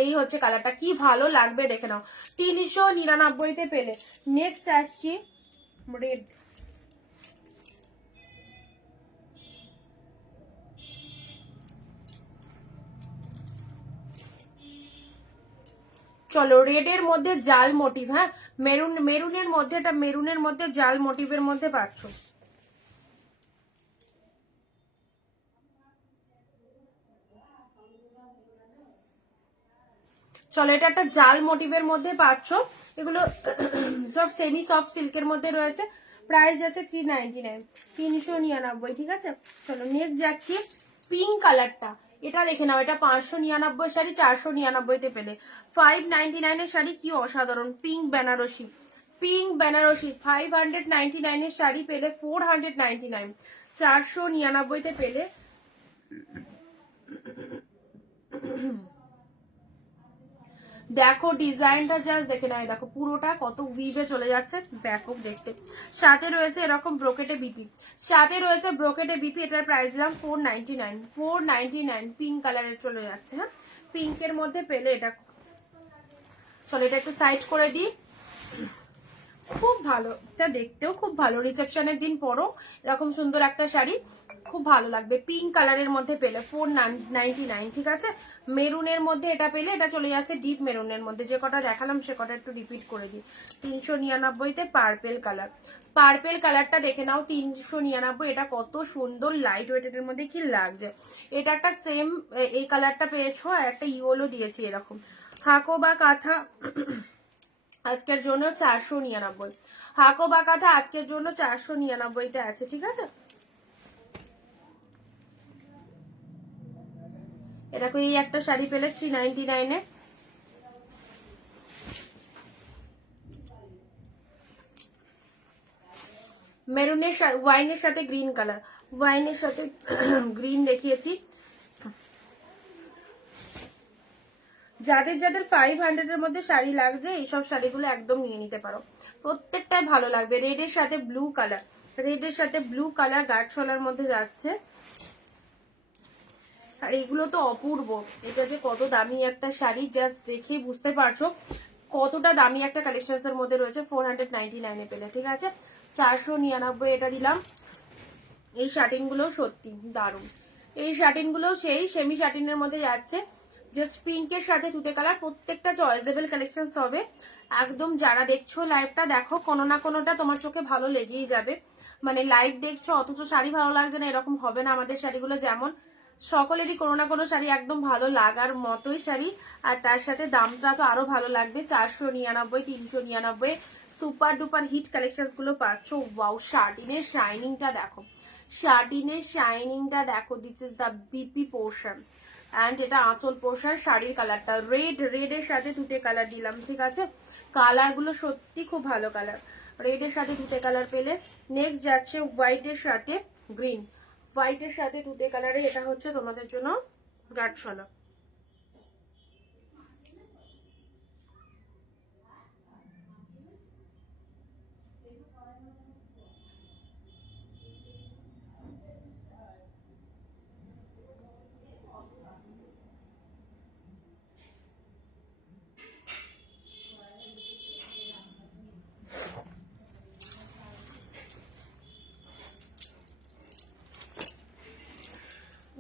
এই হচ্ছে কালারটা, কি ভালো লাগবে দেখে নাও। 399 তে পেলে। নেক্সট আসছি রেড, চলো রেডের মধ্যে জাল মোটিভ, হ্যাঁ মেরুনের মধ্যে, এটা মেরুনের মধ্যে জাল মোটিভের মধ্যে পাচ্ছ। চলো এটা একটা জাল মোটিভের মধ্যে পাচ্ছ। এগুলো সব সেমি সফট সিল্কের মধ্যে রয়েছে। প্রাইস আছে 399, 399, ঠিক আছে। চলো নেক্সট যাচ্ছি পিঙ্ক কালারটা, এটা দেখে নাও, এটা 599 শাড়ি 499-তে পেলে। 599-এর শাড়ি কি অসাধারণ, পিঙ্ক বেনারসি, পিঙ্ক বেনারসি 599-এর শাড়ি পেলে 499, 499-তে পেলে। দেখো ডিজাইনটা জাস্ট দেখে নাও, দেখো পুরোটা কত উইভে চলে যাচ্ছে, ব্যাপক দেখতে। সাথে রয়েছে এরকম ব্রোকেটে বিপি, সাথে রয়েছে ব্রোকেটে বিপি। এটার প্রাইস দিলাম 499, 499, পিঙ্ক কালারের চলে যাচ্ছে, হ্যাঁ পিঙ্কের মধ্যে পেলে এটা। চলো এটা একটু সাইড করে দিই। খুব ভালো, এটা দেখতেও খুব ভালো, রিসেপশনের দিন পরো এরকম সুন্দর একটা শাড়ি খুব ভালো লাগবে। পিঙ্ক কালারের মধ্যে পেলে 499, ঠিক আছে। মেরুনের মধ্যে এটা পেলে, এটা চলে যাচ্ছে ডিপ মেরুনের মধ্যে। যে কটা দেখালাম সে কটা একটু রিপিট করে দিই। 399-তে পার্পেল কালার, পার্পেল কালারটা দেখে নাও 399। এটা কত সুন্দর লাইট ওয়েটের মধ্যে কি লাগছে। এটা একটা সেম এই কালারটা পেয়েছো, আর একটা ইয়েলো দিয়েছি এরকম। হাকো বা কাঁথা আজকের জন্য 499, হাকো বা কাঁথা আজকের জন্য 499-তে আছে, ঠিক আছে। এরকম এই একটা শাড়ি পেলে 399-এ। মেরুনের ওয়াইনের সাথে গ্রিন কালার, ওয়াইনের সাথে গ্রিন দেখিয়েছি। যাদের যাদের 500-এর মধ্যে শাড়ি লাগছে এইসব শাড়িগুলো একদম নিয়ে নিতে পারো, প্রত্যেকটাই ভালো লাগবে। রেডের সাথে ব্লু কালার, রেডের সাথে ব্লু কালার গাঢ় মধ্যে যাচ্ছে। আর এগুলো তো অপূর্ব, এটা যে কত দামি একটা শাড়ি জাস্ট দেখেই বুঝতে পারছো কতটা দামি একটা কালেকশন এর মধ্যে রয়েছে। 499-এ পেলে, ঠিক আছে। 499 এটা দিলাম। এই শার্টিন গুলো সত্যি দারুণ, এই শার্টিন গুলো সেই সেমি শার্টিনের মধ্যে যাচ্ছে, জাস্ট পিঙ্কের সাথে তুতে কালার। প্রত্যেকটা চয়েসেবল কালেকশন হবে একদম। যারা দেখছো লাইভটা দেখো, কোনো না কোনোটা তোমার চোখে ভালো লেগেই যাবে। মানে লাইভ দেখছো অথচ শাড়ি ভালো লাগছে না, এরকম হবে না। আমাদের শাড়িগুলো যেমন সকলেরই কোনো না কোনো শাড়ি একদম ভালো লাগার মতোই শাড়ি, আর তার সাথে দামটা তো আরো ভালো লাগবে। 499, 399 সুপার ডুপার হিট কালেকশন গুলো পাচ্ছ। ওয়াও, শার্টিনের শাইনিংটা দেখো, শার্টিনের শাইনিংটা দেখো। This is the BP portion and এটা আঁচল পোর্শন। শাড়ির কালারটা রেড, রেডের সাথে তুতে কালার দিলাম, ঠিক আছে। কালার গুলো সত্যি খুব ভালো কালার, রেডের সাথে তুতে কালার পেলে। নেক্সট যাচ্ছে হোয়াইটের সাথে গ্রিন, হোয়াইটের সাথে তুতে কালারে, এটা হচ্ছে তোমাদের জন্য গাঢ়।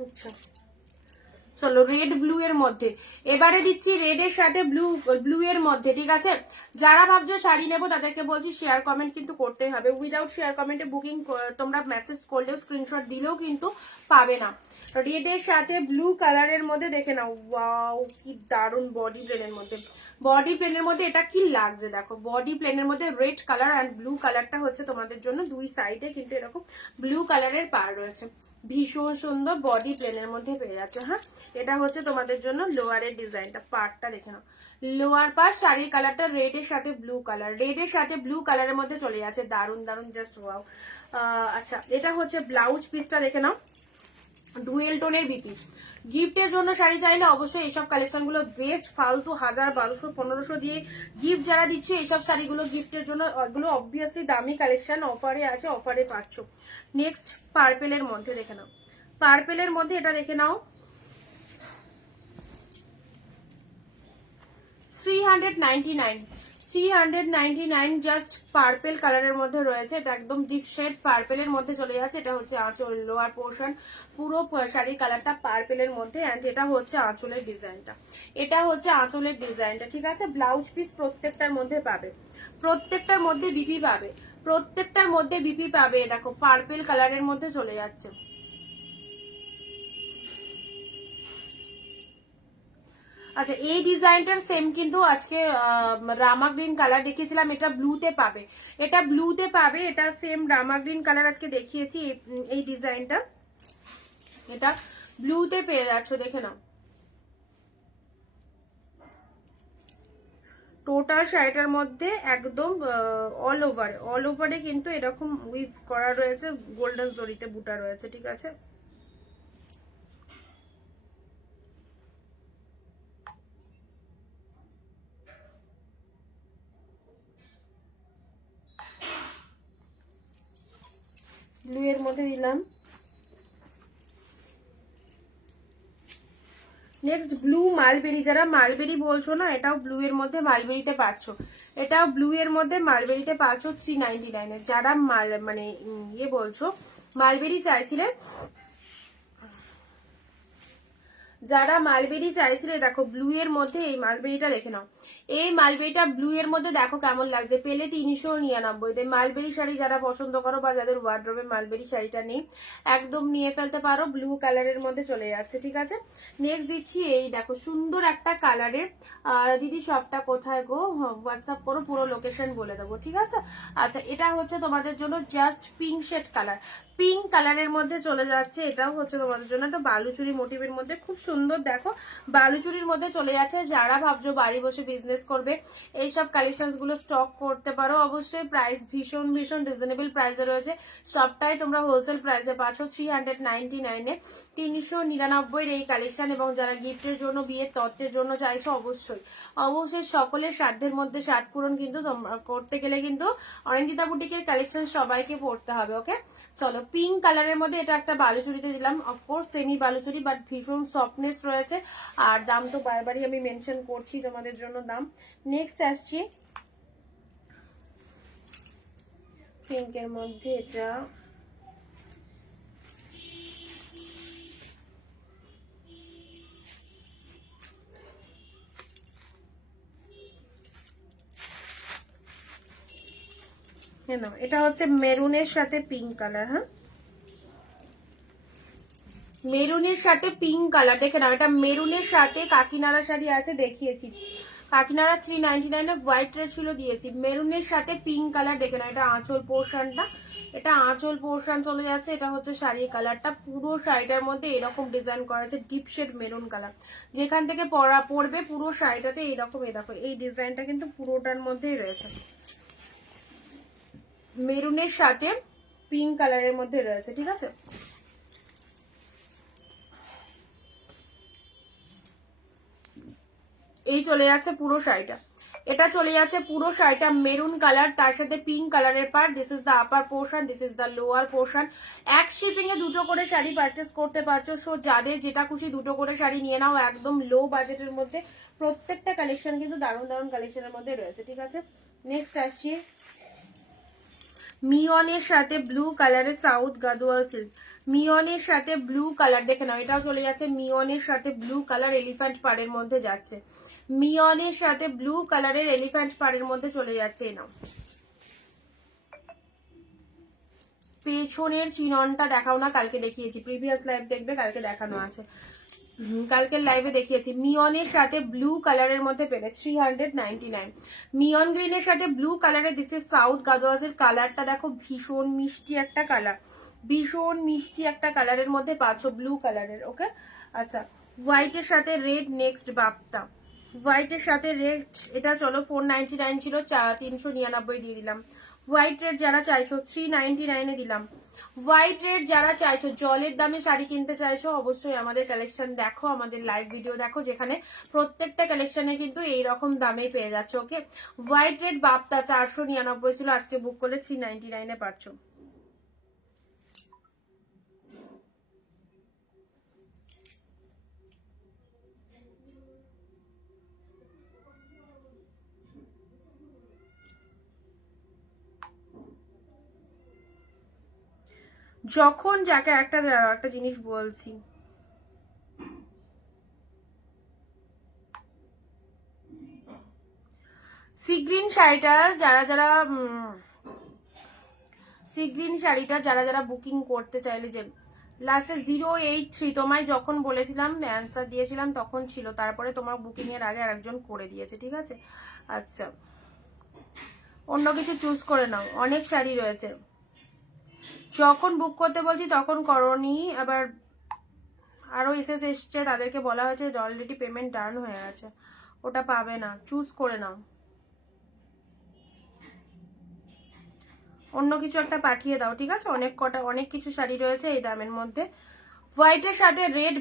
আচ্ছা চলো রেড ব্লু এর মধ্যে এবারে দিচ্ছি, রেডের সাথে ব্লু এর মধ্যে, ঠিক আছে। যারা ভাবছো শাড়ি নেবো তাদেরকে বলছি শেয়ার কমেন্ট কিন্তু করতেই হবে। উইদাউট শেয়ার কমেন্টে বুকিং তোমরা মেসেজ করলেও স্ক্রিনশট দিলেও কিন্তু পাবে না। রেডের সাথে ব্লু কালারের মধ্যে দেখে নাও, ওয়াও কি দারুণ বডি প্লেনের মধ্যে, বডি প্লেনের মধ্যে এটা কি লাগছে দেখো। বডি প্লেনের মধ্যে রেড কালার অ্যান্ড ব্লু কালারটা হচ্ছে তোমাদের জন্য দুই সাইডে কিন্তু এরকম ব্লু কালারের পার রয়েছে। ভীষণ সুন্দর বডি প্লেনের মধ্যে পেয়ে যাচ্ছে, হ্যাঁ। এটা হচ্ছে তোমাদের জন্য লোয়ারের ডিজাইনটা, পার্টটা দেখে নাও। লোয়ার পার্ট, শাড়ির কালারটা রেডের সাথে ব্লু কালার, রেডের সাথে ব্লু কালারের মধ্যে চলে যাচ্ছে, দারুন দারুন জাস্ট ওয়াও। আচ্ছা এটা হচ্ছে ব্লাউজ পিসটা দেখে নাও, ডুয়েল টোনের বিপি। গিফটের জন্য শাড়ি চাইলে অবশ্যই এইসব কালেকশন গুলো বেস্ট। ফালতু 1000, 1200, 1500 দিয়ে গিফট যারা দিচ্ছে এইসব শাড়িগুলো গিফটের জন্য, ওগুলো অবভিয়াসলি দামি কালেকশন, অফারে আছে, অফারে পাচ্ছ। নেক্সট পার্পেলের মধ্যে দেখে নাও, পার্পেলের মধ্যে এটা দেখে নাও 399, 399 জাস্ট পার্পেল কালারের মধ্যে রয়েছে, এটা একদম ডিপ শেড পার্পেলের মধ্যে চলে যাচ্ছে। এটা হচ্ছে আঁচল, লোয়ার পোর্শন পুরো শাড়ির কালারটা পার্পেলের মধ্যে, এন্ড এটা হচ্ছে আঁচলের ডিজাইনটা, এটা হচ্ছে আঁচলের ডিজাইনটা, ঠিক আছে। ব্লাউজ পিস প্রত্যেকটার মধ্যে পাবে, প্রত্যেকটার মধ্যে বিপি পাবে, প্রত্যেকটার মধ্যে বিপি পাবে। দেখো পার্পেল কালারের মধ্যে চলে যাচ্ছে। আচ্ছা এই ডিজাইনটার সেম কিন্তু আজকে রামা গ্রিন কালার দেখিয়েছিলাম, এটা ব্লুতে পাবে, এটা ব্লুতে পাবে, এটা সেম রামা গ্রিন কালার আজকে দেখিয়েছি। এই ডিজাইনটা এটা ব্লুতে পেয়ে যাচ্ছ, দেখে নাও। টোটাল শাড়িটার মধ্যে একদম অল ওভারে কিন্তু এরকম উইভ করা রয়েছে, গোল্ডেন জরিতে বুটা রয়েছে, ঠিক আছে। ব্লু এর মধ্যে দিলাম। নেক্সট ব্লু মালবেরি, যারা মালবেরি বলছো না, এটাও ব্লু এর মধ্যে মালবেরিতে পাচ্ছ, এটাও ব্লু এর মধ্যে মালবেরিতে পাচ্ছ 399 এর। যারা মানে ইয়ে বলছো মালবেরি চাইছিলে, যারা মালবেরি চাইছিলে, দেখো ব্লু এর মধ্যে এই মালবেরিটা দেখে নাও, এই মালবেরিটা ব্লু এর মধ্যে দেখো কেমন লাগছে, পেলে 399। মালবেরি শাড়ি যারা পছন্দ করো বা যাদের ওয়ার্ড্রোবে মালবেরি শাড়িটা নেই, একদম নিয়ে ফেলতে পারো, ব্লু কালারের মধ্যে চলে যাচ্ছে, ঠিক আছে। নেক্সট দিচ্ছি এই দেখো সুন্দর একটা কালারের, দিদি শপটা কোথায় গো, হোয়াটসঅ্যাপ করো, পুরো লোকেশন বলে দেবো, ঠিক আছে। আচ্ছা এটা হচ্ছে তোমাদের জন্য just pink shade colour, pink কালারের মধ্যে চলে যাচ্ছে, এটাও হচ্ছে তোমাদের জন্য একটা বালুচুরি মোটিভের মধ্যে, খুব সুন্দর দেখো বালুচুরির মধ্যে চলে যাচ্ছে। যারা ভাবছো বাড়ি বসে বিজনেস করবে, এইসব কালেকশন গুলো স্টক করতে পারো। অবশ্যই প্রাইস ভীষণ ভীষণ রিজনেবল প্রাইসে রয়েছে, সবটাই তোমরা হোলসেল প্রাইসে পাচ্ছ 399 এ, 399 এই কালেকশন। এবং যারা গিফটের জন্য, বিয়ের তত্ত্বের জন্য চাইছো, অবশ্যই অবশ্যই সকলের সাধ্যের মধ্যে সাত পূরণ কিন্তু করতে গেলে কিন্তু অনিন্দিতা বুটিকের কালেকশন সবাইকে পড়তে হবে, ওকে। চলো পিঙ্ক কালারের মধ্যে এটা একটা বালুচুরিতে দিলাম, অফকোর্স সেমি বালুচুরি, বাট ভীষণ সফটনেস রয়েছে, আর দাম তো বারবারই আমি মেনশন করছি তোমাদের জন্য দাম। নেক্সট আসছি পিঙ্কের মধ্যে, এটা না, এটা হচ্ছে মেরুনের সাথে পিঙ্ক কালার, হ্যাঁ মেরুনের সাথে পিঙ্ক কালার, দেখে নাও এটা মেরুনের সাথে কাকিনাড়া শাড়ি আছে দেখিয়েছি, কাকিনাড়া 399 হোয়াইট রেড ছিল দিয়েছি, মেরুনের সাথে পিঙ্ক কালার, দেখে নাও এটা আঁচল পোর্শনটা, এটা আঁচল পোর্শন চলে যাচ্ছে, এটা হচ্ছে শাড়ির কালারটা, পুরো শাড়িটার মধ্যে এরকম ডিজাইন করা আছে ডিপ শেড মেরুন কালার, যেখান থেকে পরবে পুরো শাড়িটাতে এইরকম, এই দেখো এই ডিজাইনটা কিন্তু পুরোটার মধ্যেই রয়েছে, মেরুনের সাথে পিঙ্ক কালারের মধ্যে রয়েছে, ঠিক আছে। এই চলে যাচ্ছে পুরো শাড়িটা, এটা চলে যাচ্ছে পুরো শাড়িটা মেরুন কালার, তার সাথে পিঙ্ক কালারের part. This is the upper portion, this is the lower portion. এক শিপিং এ দুটো করে শাড়ি পারচেস করতে পারছো, সো যাদের যেটা খুশি দুটো করে শাড়ি নিয়ে নাও, একদম লো বাজেটের মধ্যে প্রত্যেকটা কালেকশন কিন্তু দারুণ দারুণ কালেকশনের মধ্যে রয়েছে, ঠিক আছে। নেক্সট আসছি মিয়নের সাথে ব্লু কালারের সাউথ গাদোয়াল সিল্ক, মিয়নের সাথে ব্লু কালার, দেখে নাও এটাও চলে যাচ্ছে মিয়নের সাথে ব্লু কালার এলিফ্যান্ট পাড়ের মধ্যে যাচ্ছে, মিয়নের সাথে ব্লু কালারের এলিফ্যান্ট পাড়ের মধ্যে চলে যাচ্ছে। নাও পেছনের চিননটা দেখাও না, কালকে দেখিয়েছি, প্রিভিয়াস লাইভ দেখবে, কালকে দেখানো আছে, কালকের লাইভে দেখিয়েছি। মিয়নের সাথে ব্লু কালারের মধ্যে পেলে 399, মিয়ন গ্রিনের সাথে ব্লু কালারে দিচ্ছে সাউথ গাদোয়াজের কালারটা, দেখো ভীষণ মিষ্টি একটা কালার, ভীষণ মিষ্টি একটা কালারের মধ্যে পাচ্ছ ব্লু কালারের, ওকে। আচ্ছা হোয়াইটের সাথে রেড, নেক্সট বাপ্তা হোয়াইটের সাথে রেড, এটা চলো 499 ছিল, 399 দিয়ে দিলাম। হোয়াইট রেড যারা চাইছো 399 এ দিলাম। হোয়াইট রেড যারা চাইছো, জলের দামে শাড়ি কিনতে চাইছো, অবশ্যই আমাদের কালেকশন দেখো, আমাদের লাইভ ভিডিও দেখো, যেখানে প্রত্যেকটা কালেকশনে কিন্তু এইরকম দামে পেয়ে যাচ্ছে, ওকে। হোয়াইট রেড বাপ্তা 499 ছিল, আজকে বুক করলে 399 এ পাচ্ছ। যখন যাকে একটা জিনিস বলছি, সি গ্রিন শাড়িটা যারা যারা বুকিং করতে চাইলে, যে লাস্টে 083 তোমায় যখন বলেছিলাম অ্যান্সার দিয়েছিলাম তখন ছিল, তারপরে তোমার বুকিং এর আগে আরেকজন করে দিয়েছে, ঠিক আছে। আচ্ছা, অন্য কিছু চুজ করে নাও, অনেক শাড়ি রয়েছে। যখন বুক করতে বলছি তখন করনি, আবার আরো এসছে, তাদেরকে বলা হয়েছে অলরেডি পেমেন্ট ডান হয়ে গেছে, ওটা পাবে না, চুজ করে নাও। অন্য কিছু একটা পাঠিয়ে দাও, ঠিক আছে। অনেক কিছু শাড়ি রয়েছে এই দামের মধ্যে। হোয়াইটের সাথে রেড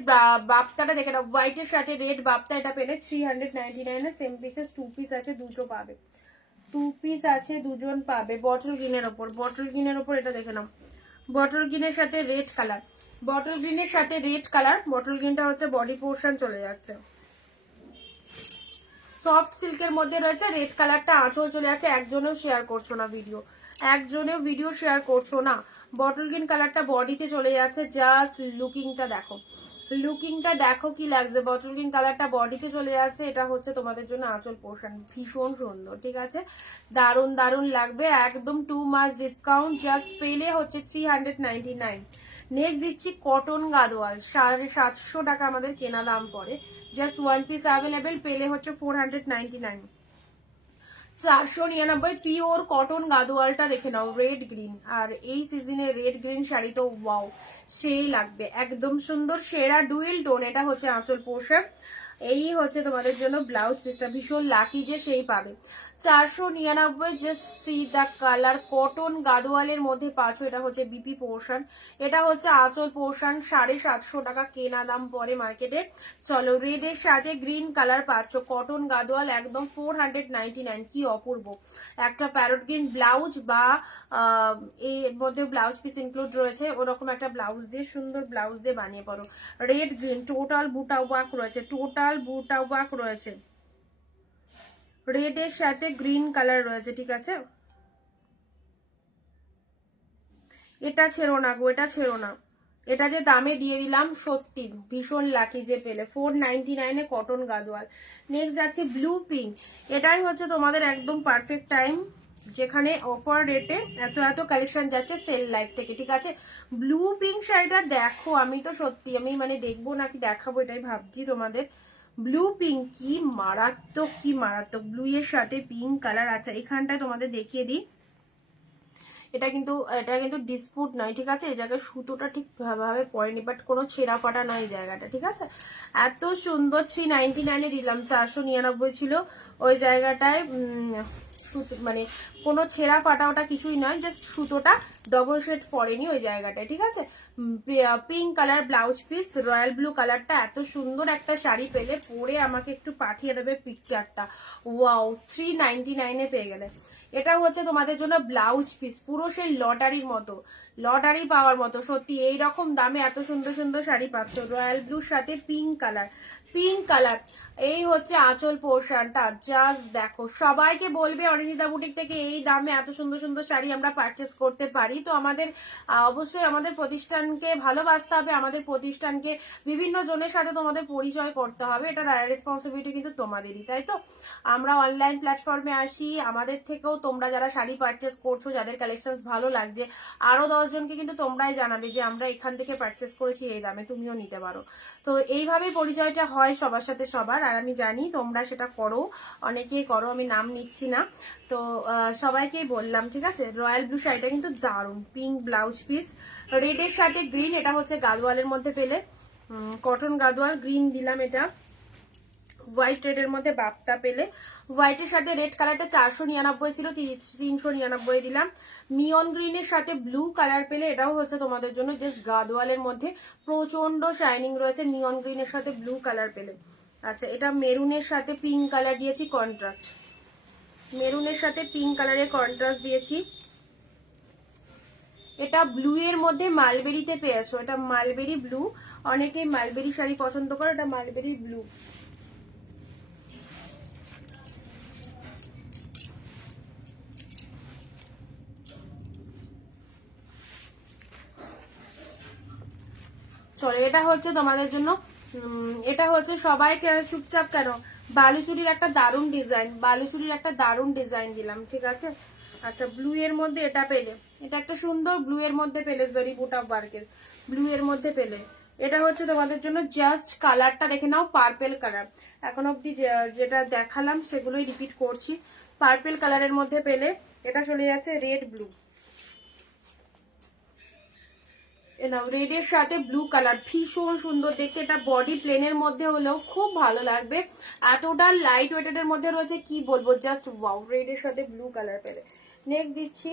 বাপ্তাটা দেখে নাও, হোয়াইটের সাথে রেড বাপ্তা, এটা পেলে 399 সেম পিসেস 2 পিস আছে, দুটো পাবে, 2 পিস আছে, দুজন পাবে। বটল গ্রিনের ওপর এটা দেখে নাও, বটল গ্রিনের সাথে রেড কালার, বটল গ্রিনের সাথে রেড কালার। বটল গ্রিনটা হচ্ছে বডি পোর্শন চলে যাচ্ছে, সফট সিল্কের মধ্যে রয়েছে, রেড কালারটা আঁচল চলে আছে। একজনেও শেয়ার করছো না ভিডিও শেয়ার করছো না। বটল গ্রিন কালারটা বডিতে চলে যাচ্ছে, জাস্ট লুকিংটা দেখো কি লাগছে। বটল গ্রিন কালারটা বডিতে চলে যাচ্ছে, এটা হচ্ছে তোমাদের জন্য আঁচল পোর্শন, ভীষণ সুন্দর, ঠিক আছে। দারুণ দারুণ লাগবে, একদম 2 মাস ডিসকাউন্ট, জাস্ট পেলে হচ্ছে 399। নেক্সট দিচ্ছি কটন গাদোয়াল, 750 টাকা আমাদের কেনা দাম পড়ে, জাস্ট 1 পিস অ্যাভেলেবেল, পেলে হচ্ছে 499। 499 পিওর কটন গাদোয়ালটা দেখে নাও, রেড গ্রিন। আর এই সিজনে রেড গ্রিন শাড়ি তো ওয়াও, সেই লাগবে, একদম সুন্দর, সেরা ডুয়েল টোন। এটা হচ্ছে আঁচল পোশাক, এই হচ্ছে তোমাদের জন্য ব্লাউজ পিসটা, ভীষণ লাকি যে সেই পাবে। 499, just see the colour, cotton গাদোয়ালের মধ্যে পাচ্ছ। এটা হচ্ছে বিপি পোর্শন, এটা হচ্ছে আঁচল পোর্শন, 750 টাকা কেনা দাম পরে মার্কেটে। চলো, রেডের সাথে গ্রিন কালার পাচ্ছ, কটন গাদোয়াল, একদম 499। কি অপূর্ব একটা প্যারট গ্রিন ব্লাউজ, বা এর মধ্যে ব্লাউজ পিস ইনক্লুড রয়েছে, ওরকম একটা ব্লাউজ দিয়ে, সুন্দর ব্লাউজ দিয়ে বানিয়ে পড়ো। রেড গ্রিন, টোটাল বুটা ওয়ার্ক রয়েছে, রেড এর সাথে গ্রিন কালার রয়েছে, ঠিক আছে। এটা ছেড়ো না গো, এটা ছেড়ো না, এটা যে দামে দিয়ে দিলাম, সত্যি ভীষণ লাকি যে পেলে। 499 কটন গাদোয়াল। নেক্সট যাচ্ছে ব্লু পিঙ্ক, এটাই হচ্ছে তোমাদের একদম পারফেক্ট টাইম, যেখানে অফার রেটে এত কালেকশন যাচ্ছে সেল লাইফ থেকে, ঠিক আছে। ব্লু পিঙ্ক শাড়িটা দেখো, আমি তো সত্যি আমি মানে দেখবো নাকি দেখাবো এটাই ভাবছি তোমাদের। ব্লু পিঙ্ক কি মারাত্মক, ব্লু এর সাথে পিঙ্ক কালার আছে। এখানটায় তোমাদের দেখিয়ে দিই, এটা কিন্তু ডিসপুট নয়, ঠিক আছে। এই জায়গায় সুতোটা ঠিক ভাবে পড়েনি, বাট কোনো ছেঁড়া ফাটা নয় এই জায়গাটা, ঠিক আছে। এত সুন্দর, 399 দিলাম, 499 ছিল ওই জায়গাটায়। মানে কোনো ছেঁড়া ফাটা ওটা কিছুই নয়, জাস্ট সুতোটা ডবল শেড পড়েনি ওই জায়গাটায়, ঠিক আছে। Pink colour blouse piece, royal blue কালারটা, এত সুন্দর একটা শাড়ি পেলে, পরে আমাকে একটু পাঠিয়ে দেবে পিকচারটা। ওয়াও, 399 পেয়ে গেলে। এটা হচ্ছে তোমাদের জন্য ব্লাউজ পিস, পুরো সেই লটারি পাওয়ার মতো, সত্যি এইরকম দামে এত সুন্দর সুন্দর শাড়ি পাচ্ছ। রয়্যাল ব্লুর সাথে পিঙ্ক কালার, এই হচ্ছে আঁচল পোর্শনটা, জাস্ট দেখো। সবাইকে বলবে অরিজিতা বুটিক থেকে এই দামে এত সুন্দর সুন্দর শাড়ি আমরা পারচেস করতে পারি, তো আমাদের অবশ্যই আমাদের প্রতিষ্ঠানকে ভালোবাসতে হবে, আমাদের প্রতিষ্ঠানকে বিভিন্ন জনের সাথে তোমাদের পরিচয় করতে হবে, এটা রেসপন্সিবিলিটি কিন্তু তোমাদেরই, তাই তো। আমরা অনলাইন প্ল্যাটফর্মে আসি, আমাদের থেকেও তোমরা যারা শাড়ি পারচেস করছো, যাদের কালেকশন ভালো লাগছে, আরো 10 জনকে কিন্তু তোমরাই জানাবে যে আমরা এখান থেকে পারচেস করেছি এই দামে, তুমিও নিতে পারো। তো এইভাবেই পরিচয়টা হয় সবার সাথে সবার, আর আমি জানি তোমরা সেটা করো, অনেকেই করো, আমি নাম নিচ্ছি না। তো সবাইকেই বললাম, ঠিক আছে। রয়্যাল ব্লু শাড়িটা কিন্তু দারুণ, পিঙ্ক ব্লাউজ পিস, রেডের সাথে গ্রিন, এটা হচ্ছে গাদোয়ালের মধ্যে পেলে, কটন গাদোয়াল, গ্রিন দিলাম, এটা হোয়াইট রেডের মধ্যে বাপ্তা পেলে। হোয়াইটের সাথে রেড কালারটা 499 ছিল, 399 দিলাম। নিয়ন গ্রিনের সাথে ব্লু কালার পেলে, এটাও হচ্ছে তোমাদের জন্য জাস্ট গাদোয়ালের মধ্যে, প্রচন্ড শাইনিং রয়েছে নিয়ন গ্রিনের সাথে ব্লু কালার পেলে। আচ্ছা, এটা মেরুনের সাথে পিঙ্ক কালার দিয়েছি, কন্ট্রাস্ট, মেরুনের সাথে পিঙ্ক কালারের কন্ট্রাস্ট দিয়েছি। এটা ব্লু এর মধ্যে মালবেরিতে পেয়েছো, এটা মালবেরি ব্লু, অনেকেই মালবেরি শাড়ি পছন্দ করে, এটা মালবেরি ব্লু। চলো এটা হচ্ছে তোমাদের জন্য, এটা হচ্ছে সবাই চুপচাপ কেন, বালুচুরির একটা দারুণ ডিজাইন, বালুচুরির একটা দারুণ ডিজাইন দিলাম, ঠিক আছে। আচ্ছা ব্লু এর মধ্যে এটা পেলে, এটা একটা সুন্দর ব্লু এর মধ্যে পেলে, জরি বুট অফ ওয়ার্কের ব্লু এর মধ্যে পেলে। এটা হচ্ছে তোমাদের জন্য জাস্ট কালারটা দেখে নাও, পার্পেল কালার। এখন অব্দি যেটা দেখালাম সেগুলোই রিপিট করছি। পার্পেল কালারের মধ্যে পেলে, এটা চলে যাচ্ছে রেড ব্লু, রেডের সাথে ব্লু কালার, ভীষণ সুন্দর দেখতে। এটা বডি প্লেনের মধ্যে হলেও খুব ভালো লাগবে, এতটা লাইট ওয়েটেড এর মধ্যে রয়েছে কি বলবো, জাস্ট ওয়াও। রেডের সাথে ব্লু কালার পেলে। নেক্সট দিচ্ছি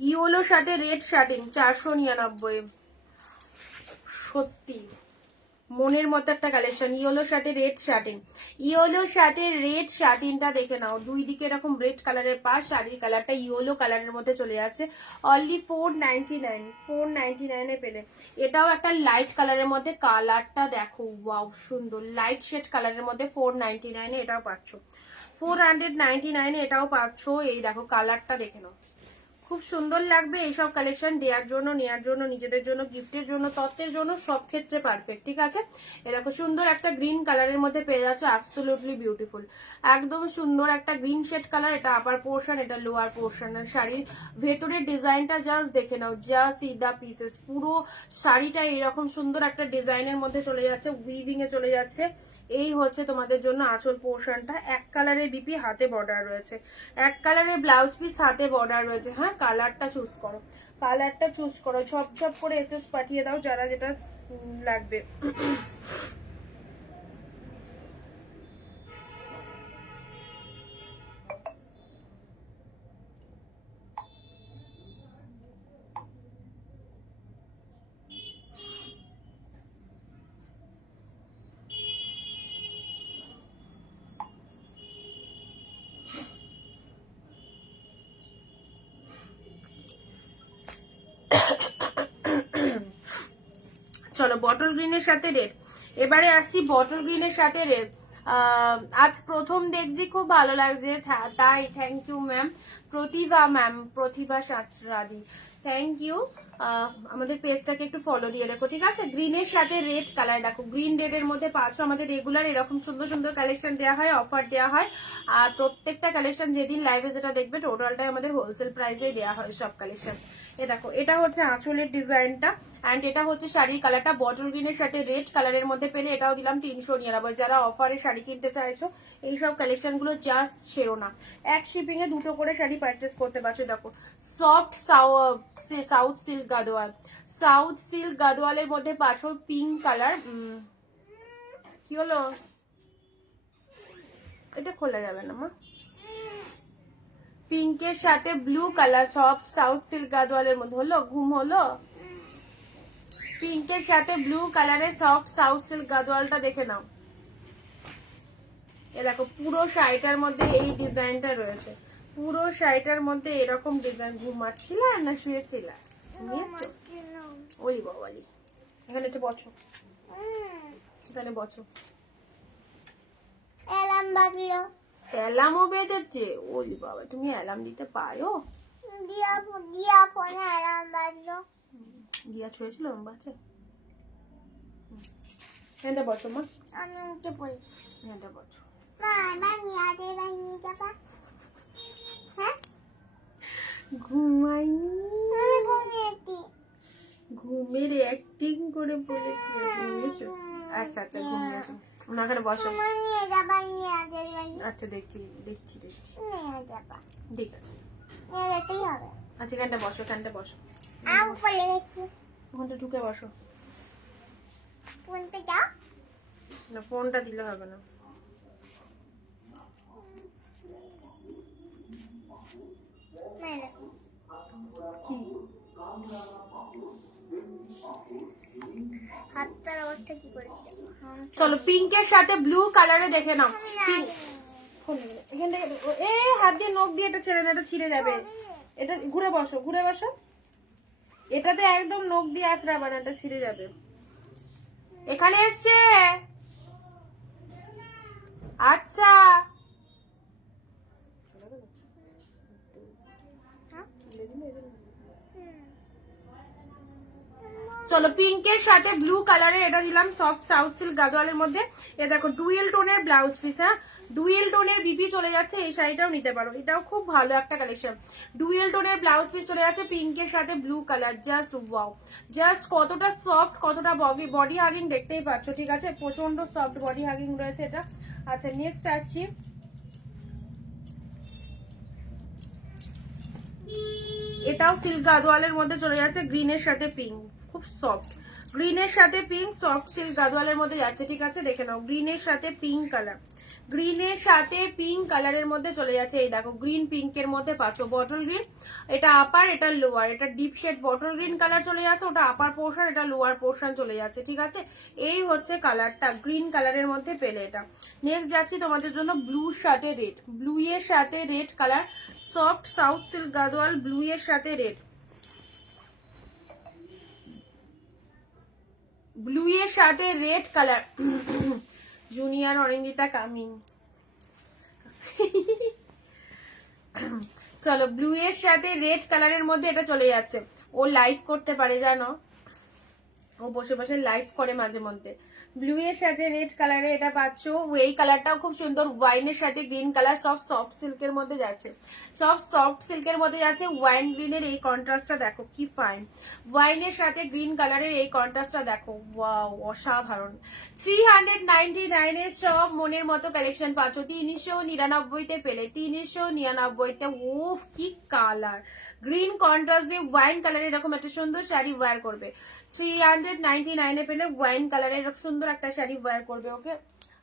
ইয়েলোর সাথে রেড শার্টিং, 499। সত্যি মনের মতো একটা কালেকশন, ইয়েলোর সাথে রেড শার্টিং। ইয়েলোর সাথে রেড শার্টিংটা দেখে নাও, দুই দিকে এরকম রেড কালারের পাশ, শাড়ির কালারটা ইয়েলো কালারের মধ্যে চলে যাচ্ছে। অনলি 499, 499 পেলে। এটাও একটা লাইট কালারের মধ্যে, কালারটা দেখো ওয়াও সুন্দর, লাইট শেড কালারের মধ্যে 499 এটাও পাচ্ছ। 499 এটাও পাচ্ছ। এই দেখো কালারটা দেখে নাও, খুব সুন্দর লাগবে। এইসব কালেকশন দেওয়ার জন্য, নেওয়ার জন্য, নিজেদের জন্য, গিফটের জন্য, তত্ত্বের জন্য, সব ক্ষেত্রে পারফেক্ট, ঠিক আছে। এরকম সুন্দর একটা গ্রিন কালারের মধ্যে পেয়ে যাচ্ছে, অ্যাবসলিউটলি বিউটিফুল, একদম সুন্দর একটা গ্রিন শেড কালার। এটা আপার পোর্শন, এটা লোয়ার পোর্শন। আর শাড়ির ভেতরের ডিজাইনটা জাস্ট দেখে নাও, জাস্ট সি দা পিসেস। পুরো শাড়িটা এরকম সুন্দর একটা ডিজাইনের মধ্যে চলে যাচ্ছে, উইভিং এ চলে যাচ্ছে। এই হচ্ছে তোমাদের জন্য আঁচল পোর্শনটা, এক কালারের বিপি, হাতে বর্ডার রয়েছে, এক কালারের ব্লাউজ পিস, হাতে বর্ডার রয়েছে। হ্যাঁ কালারটা চুজ করো, কালারটা চুজ করো, ঝপঝপ করে এসএস পাঠিয়ে দাও যারা যেটা লাগবে। চলো বটল গ্রিনের সাথে রেড, এবারে আসছি বটল গ্রিনের সাথে রেড। আজ প্রথম দেখছি, খুব ভালো লাগছে, তাই thank you ma'am. Pratibha ma'am, Pratibha সাঁতরাদি, থ্যাংক ইউ। আমাদের পেজটাকে একটু ফলো দিয়ে রেখো, ঠিক আছে। গ্রিনের সাথে রেড কালার দেখো, গ্রিন রেড এর মধ্যে পাচ্ছ। আমাদের রেগুলার এরকম সুন্দর সুন্দর কালেকশন দেওয়া হয়, অফার দেওয়া হয়। আর প্রত্যেকটা কালেকশন যেদিন লাইভে যেটা দেখবে টোটালটাই আমাদের হোলসেল প্রাইসে দেওয়া হয় সব কালেকশন। এ দেখো এটা হচ্ছে আঁচলের ডিজাইনটা, অ্যান্ড এটা হচ্ছে শাড়ির কালারটা, বটল গ্রিনের সাথে রেড কালারের মধ্যে পেলে এটাও দিলাম 399। যারা অফারে শাড়ি কিনতে চাইছো এইসব কালেকশন গুলো জাস্ট ছেড়ো না, এক শিপিং এ দুটো করে শাড়ি পারচেস করতে পারছো। দেখো soft south silk Gadwal, south silk গাদোয়ালের মধ্যে পাচ্ছ পিঙ্ক কালার। কি হলো, এটা খোলা যাবে না মা। পিঙ্কের সাথে blue colour, soft south silk গাদোয়ালের মধ্যে, হলো ঘুম হলো। পিঙ্কের সাথে ব্লু কালারের সফট সাউথ সিল্ক গাদোয়ালটা দেখে নাও। এ দেখো পুরো শাড়িটার মধ্যে এই ডিজাইনটা রয়েছে, পুরো শাড়িটার মধ্যে এরকম ডিজাইন। ঘুমাচ্ছিল না শুয়েছিল? ওই বাবালি, এখানে একটু বসো, এখানে বসো। অ্যালার্ম বাজলো, অ্যালার্মও বেঁধেছে? ওলি বাবা, তুমি অ্যালার্ম দিতে পারো? দিয়া ফোনে অ্যালার্ম বাজলো। দিয়া ছুঁয়েছিল বাচ্চা। এখানটা বসো মা, আমি উঠে পড়ি। এখানটা বসো। মা এবার নিয়ে যাবা? হ্যাঁ ঘুমাইনি, আমি ঘুমিয়েছি। ঘুমের অ্যাক্টিং করে বলেছি ঘুমিয়েছো। আচ্ছা আচ্ছা ঘুমিয়েছো, ওনাখানে বসো। নিয়ে যাবা নিয়ে বাড়ি? আচ্ছা দেখছি দেখছি দেখছি, নিয়ে যাবা, ঠিক আছে নিয়ে যেতেই হবে। আচ্ছা এখানটা বসো, এখানটা বসো, আমি পড়ে গেছি। ওখানটা ঢুকে বসো। ফোনটা যাও, না ফোনটা দিলে হবে না। কি হাতটার অবস্থা কি করেছে? চলো পিঙ্কের সাথে ব্লু কালারে দেখে নাও। এখান থেকে এ হাত দিয়ে নখ দিয়ে এটা ছেড়ে না, এটা ছিঁড়ে যাবে। এটা ঘুরে বসো, ঘুরে বসো। এটাতে একদম নখ দিয়ে আঁচড়াবে না, এটা ছিঁড়ে যাবে। এখানে এসছে। আচ্ছা চলো পিঙ্কের সাথে ব্লু কালারের এটা দিলাম সফট সাউথ সিল্ক গাদোয়ালের মধ্যে। এ দেখো ডুয়েল টোনের ব্লাউজ পিস, হ্যাঁ ডুয়েল টোনের বিপি চলে যাচ্ছে, এই শাড়িটাও নিতে পারো, এটাও খুব ভালো একটা কালেকশন। ডুয়েল টোনের ব্লাউজ পিস চলে যাচ্ছে পিঙ্কের সাথে blue colour, just wow, just কতটা সফট, কতটা বডি হাগিং দেখতেই পাচ্ছ, ঠিক আছে প্রচন্ড সফট বডি হাগিং রয়েছে এটা। আচ্ছা নেক্সট আসছি, এটাও সিল্ক গাদোয়ালের মধ্যে চলে যাচ্ছে, গ্রিনের সাথে পিঙ্ক, খুব সফট, গ্রিনের সাথে পিঙ্ক, সফট সিল্ক গাদোয়ালের মধ্যে যাচ্ছে, ঠিক আছে দেখে নাও, গ্রিনের সাথে পিঙ্ক কালার, গ্রিনের সাথে পিঙ্ক কালারের মধ্যে চলে যাচ্ছে। এই দেখো গ্রিন পিঙ্কের মধ্যে পাচ্ছ বটল গ্রিন, এটা আপার এটা লোয়ার, এটা deep shade bottle green colour চলে যাচ্ছে, ওটা আপার পোর্শন এটা লোয়ার পোর্শন চলে যাচ্ছে, ঠিক আছে এই হচ্ছে কালারটা, গ্রিন কালারের মধ্যে পেলে এটা। নেক্সট যাচ্ছি তোমাদের জন্য ব্লুর সাথে রেড, ব্লু এর সাথে red colour, soft south silk Gadwal, blue এর সাথে রেড, ব্লু এর সাথে রেড কালার, জুনিয়র অরিন্দিতা কামিং। চলো ব্লু এর সাথে রেড কালারের মধ্যে এটা চলে যাচ্ছে, ও লাইভ করতে পারে জানো, ও বসে বসে লাইভ করে মাঝে মধ্যে। ব্লু এর সাথে রেড কালারে এটা পাচ্ছ, এই কালারটাও খুব সুন্দর, ওয়াইনের সাথে গ্রিন কালার, সফট সিল্কের মধ্যে যাচ্ছে, সফট সিল্কের মধ্যে যাচ্ছে, ওয়াইন গ্রিনের এই কন্ট্রাস্টটা দেখো কি ফাইন, ওয়াইনের সাথে গ্রিন কালারের এই কন্ট্রাস্টটা দেখো, ওয়াও অসাধারণ। 399 এর সব মনের মতো কালেকশন পাচ্ছ 399 পেলে, 399 উফ কি কালার, গ্রিন কন্ট্রাস্ট দিয়ে ওয়াইন কালার, এরকম একটা সুন্দর শাড়ি ওয়্যার করবে, 399 পেলে ওয়াইন কালারের এরকম সুন্দর একটা শাড়ি ওয়্যার করবে, ওকে।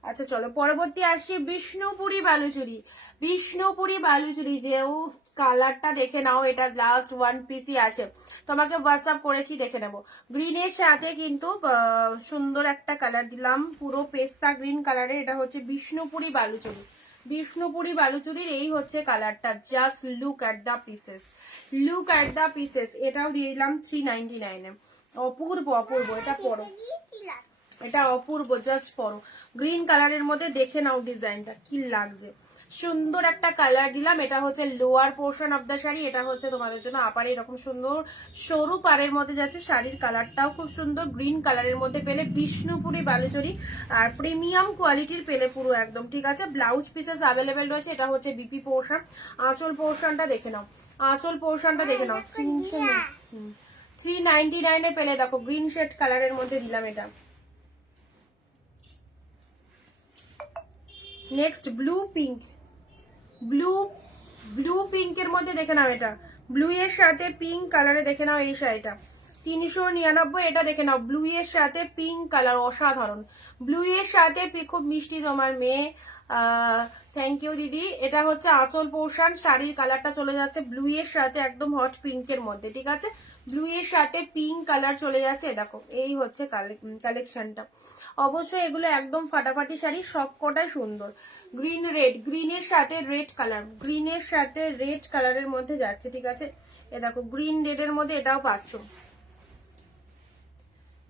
আচ্ছা চলো পরবর্তী আসছি বিষ্ণুপুরি বালুচুরি, বিষ্ণুপুরি বালুচুরি, যে ও কালারটা দেখে নাও, এটা লাস্ট ওয়ান পিসই আছে, তোমাকে হোয়াটসঅ্যাপ করেছি দেখে নেবো। গ্রিনের সাথে কিন্তু সুন্দর একটা কালার দিলাম, পুরো পেস্তা গ্রিন কালারে, এটা হচ্ছে বিষ্ণুপুরি বালুচুরি, বিষ্ণুপুরি বালুচুরির এই হচ্ছে কালারটা, just look at the pieces, look at the pieces, এটাও দিয়ে দিলাম 399 অপূর্ব অপূর্ব, এটা পরো, এটা অপূর্ব, জাস্ট পরো, গ্রিন কালারের মধ্যে দেখে নাও ডিজাইনটা কি লাগছে, সুন্দর একটা কালার দিলাম, এটা হচ্ছে lower portion of the sari, এটা হচ্ছে তোমাদের জন্য আপারে এরকম সুন্দর সরু পাড়ের মধ্যে যাচ্ছে, শাড়ির কালারটাও খুব সুন্দর, গ্রিন কালারের মধ্যে পেলে বিষ্ণুপুরি বালুচুরি, আর প্রিমিয়াম কোয়ালিটির পেলে পুরো একদম, ঠিক আছে ব্লাউজ পিসেস অ্যাভেলেবেল রয়েছে, এটা হচ্ছে বিপি পোর্শন, আঁচল পোর্শনটা দেখে নাও, আঁচল পোর্শনটা দেখে নাও, 399 পেলে, দেখো গ্রিন শেড কালারের মধ্যে দিলাম এটা। নেক্সট ব্লু পিঙ্ক, ব্লু পিঙ্কের মধ্যে দেখে নাও, এটা ব্লু এর সাথে পিঙ্ক কালারে দেখে নাও এই শাড়িটা, 399 এটা দেখে নাও, ব্লু এর সাথে পিঙ্ক কালার অসাধারণ, ব্লু এর সাথে খুব মিষ্টি তোমার মেয়ে, থ্যাংক ইউ দিদি। এটা হচ্ছে আঁচল পোর্শন, শাড়ির কালারটা চলে যাচ্ছে ব্লু এর সাথে একদম হট পিঙ্কের মধ্যে, ঠিক আছে ব্লু এর সাথে পিঙ্ক কালার চলে যাচ্ছে, দেখো এই হচ্ছে কালেকশনটা। অবশ্যই এগুলো একদম ফাটাফাটি শাড়ি, সবকটাই সুন্দর, গ্রিন রেড, গ্রিনের সাথে রেড কালার, গ্রিনের সাথে রেড কালারের মধ্যে যাচ্ছে, ঠিক আছে এ দেখো গ্রিন রেডের মধ্যে এটাও পাচ্ছ,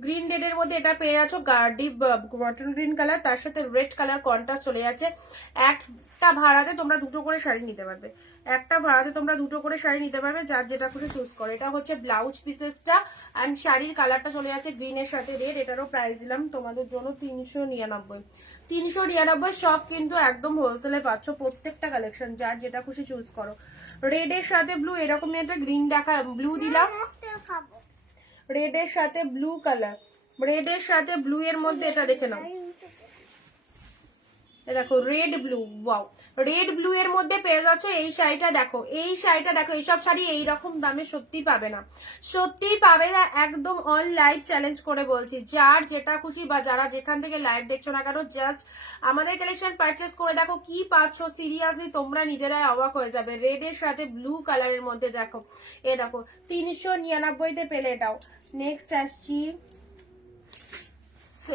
গ্রিন রেডের মধ্যে এটা পেয়ে যাচ্ছ, ডিপ বটল গ্রিন কালার, তার সাথে রেড কালার কন্ট্রাস্ট চলে যাচ্ছে, একটা ভাড়াতে তোমরা দুটো করে শাড়ি নিতে পারবে, একটা ভাড়াতে তোমরা দুটো করে শাড়ি নিতে পারবে, যার যেটা খুশি চুজ করো। এটা হচ্ছে ব্লাউজ পিসেসটা অ্যান্ড শাড়ির কালারটা চলে যাচ্ছে গ্রিনের সাথে রেড, এটারও প্রাইস দিলাম তোমাদের জন্য 399, 399 সব কিন্তু একদম হোলসেলে পাচ্ছ, প্রত্যেকটা কালেকশন যার যেটা খুশি চুজ করো। রেড এর সাথে ব্লু, এরকম একটা গ্রিন দেখা, ব্লু দিলাম, রেড এর সাথে ব্লু কালার, রেড এর সাথে ব্লু এর মধ্যে এটা দেখে নাও, দেখো red blue, wow red blue এর মধ্যে পেয়ে যাচ্ছ এই শাড়িটা, দেখো এই শাড়িটা দেখো, এইসব শাড়ি এইরকম দামে সত্যি পাবে না, সত্যি পাবে না, একদম অল লাইভ চ্যালেঞ্জ করে বলছি, যার যেটা খুশি বা যারা যেখান থেকে লাইভ দেখছো না কেন, জাস্ট আমাদের কালেকশন পারচেস করে দেখো কি পাচ্ছ, সিরিয়াসলি তোমরা নিজেরাই অবাক হয়ে যাবে। রেড এর সাথে ব্লু কালারের মধ্যে দেখো, এ দেখো 399 পেলে এটাও। নেক্সট আসছি,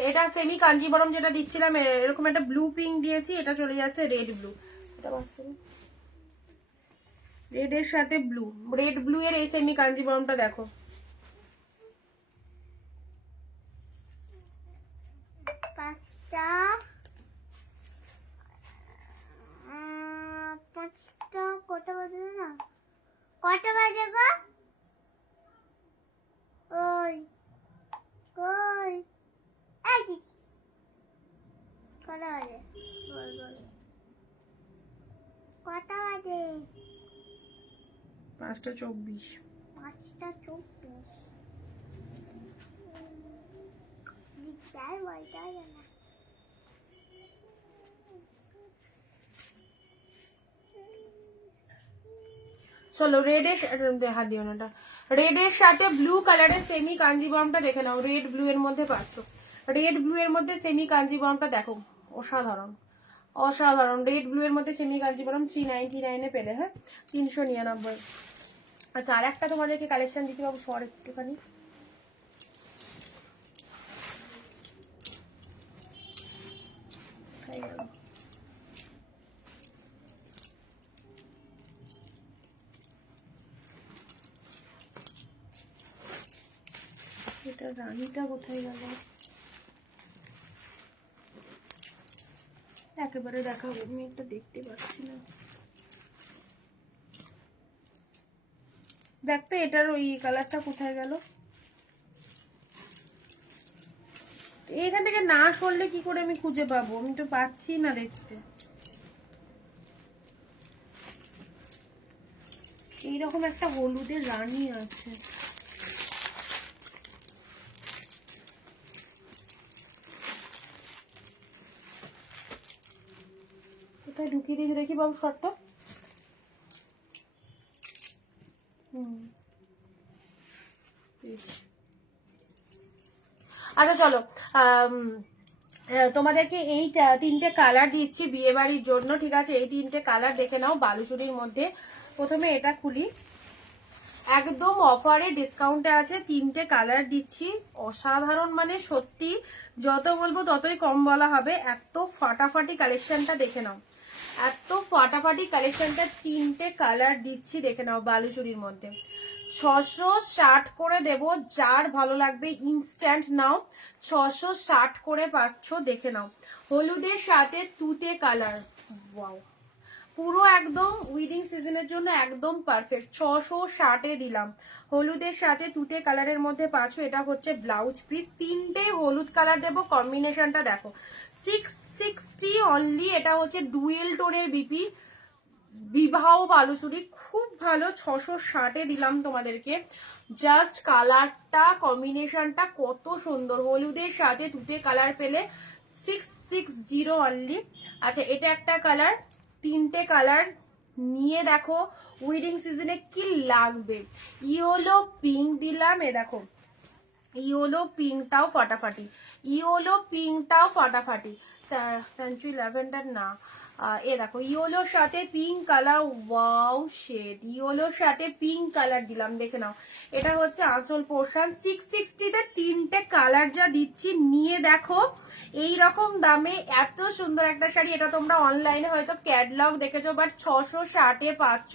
এটা সেমি কাঞ্জিবরম যেটা দিচ্ছিলাম, এরকম একটা ব্লু পিঙ্ক দিয়েছি, এটা চলে যাচ্ছে রেড ব্লু, এটা রেড এর সাথে ব্লু, রেড ব্লু এর এই সেমি কাঞ্জিবরমটা দেখো, পাঁচটা কটা বাজে না, কটা বাজে গো, ওই কটা বাজে বল বল কটা বাজে 5:24। 5:24 দিকদার বলতে হবে না চলো রেডের হাত দিও না, রেডের সাথে ব্লু কালারের সেমি কাঞ্জিবরমটা দেখে নাও। রেড ব্লু এর মধ্যে পাচ্ছ, রেড ব্লু এর মধ্যে সেমি কাঞ্জিবরমটা দেখো, অসাধারণ অসাধারণ। রেড ব্লু এর মধ্যে সেমি কাঞ্জিবরম 399 পেলে, হ্যাঁ 399। আচ্ছা আর একটা তোমাদেরকে কালেকশন দিচ্ছি বাবু, সর একটুখানি। এটা রানীটা কোথায় গেল, একেবারে দেখাবো, আমি এটা দেখতে পাচ্ছি না। দেখ তো এটার ওই কালারটা কোথায় গেল, এখান থেকে না সরলে কি করে আমি খুঁজে পাবো, আমি তো পাচ্ছি না দেখতে। এইরকম একটা হলুদের রানী আছে, কোথায় ঢুকিয়ে দিয়েছি দেখি বাবু শর্টটা। আচ্ছা চলো, তোমাদেরকে এই তিনটে কালার দিচ্ছি বিয়ে বাড়ির জন্য, ঠিক আছে? এই তিনটে কালার দেখে নাও বালুচুরির মধ্যে। প্রথমে এটা খুলি, একদম অফারে ডিসকাউন্টে আছে, তিনটে কালার দিচ্ছি, অসাধারণ, মানে সত্যি যত বলবো ততই কম বলা হবে। এত ফাটাফাটি কালেকশনটা দেখে নাও, এত ফাটাফাটি কালেকশনটা, তিনটে কালার দিচ্ছি দেখে নাও বালুচুরির মধ্যে। 660 করে দেব, যার ভালো লাগবে ইনস্ট্যান্ট নাও, 660 করে পাচ্ছ, দেখে নাও। হলুদের সাথে তুতে কালার, ওয়াও, পুরো একদম উইডিং সিজনের জন্য একদম পারফেক্ট। 660-এ দিলাম, হলুদের সাথে তুতে কালারের মধ্যে পাচ্ছ। এটা হচ্ছে ব্লাউজ পিস, তিনটে হলুদ কালার দেবো, কম্বিনেশনটা দেখো। 660 অনলি, এটা হচ্ছে ডুয়েল টোনের বিপি বিবাহ বালুচুরি, খুব ভালো। 660-এ দিলাম তোমাদেরকে, জাস্ট কালারটা কম্বিনেশনটা কত সুন্দর, হলুদের সাথে তুতে কালার পেলে 660 অনলি। আচ্ছা এটা একটা কালার, তিনটে কালার নিয়ে দেখো উইডিং সিজনে কি লাগবে। ইয়েলো পিঙ্ক দিলাম, এ দেখো ইয়েলো পিঙ্কটাও ফাটাফাটি, ইয়েলো পিঙ্কটাও ফাটাফাটি। ল্যাভেন্ডার না, এ দেখো ইয়েলোর সাথে পিঙ্ক কালার, ওয়াও শেড, ইয়েলোর সাথে পিঙ্ক কালার দিলাম, দেখে নাও। এটা হচ্ছে আসল পোর্শন। 660-তে তিনটে কালার যা দিচ্ছি, নিয়ে দেখো এই রকম দামে এত সুন্দর একটা শাড়ি। এটা তোমরা অনলাইনে হয়তো ক্যাটলগ দেখেছো, বাট 660-এ পাচ্ছ।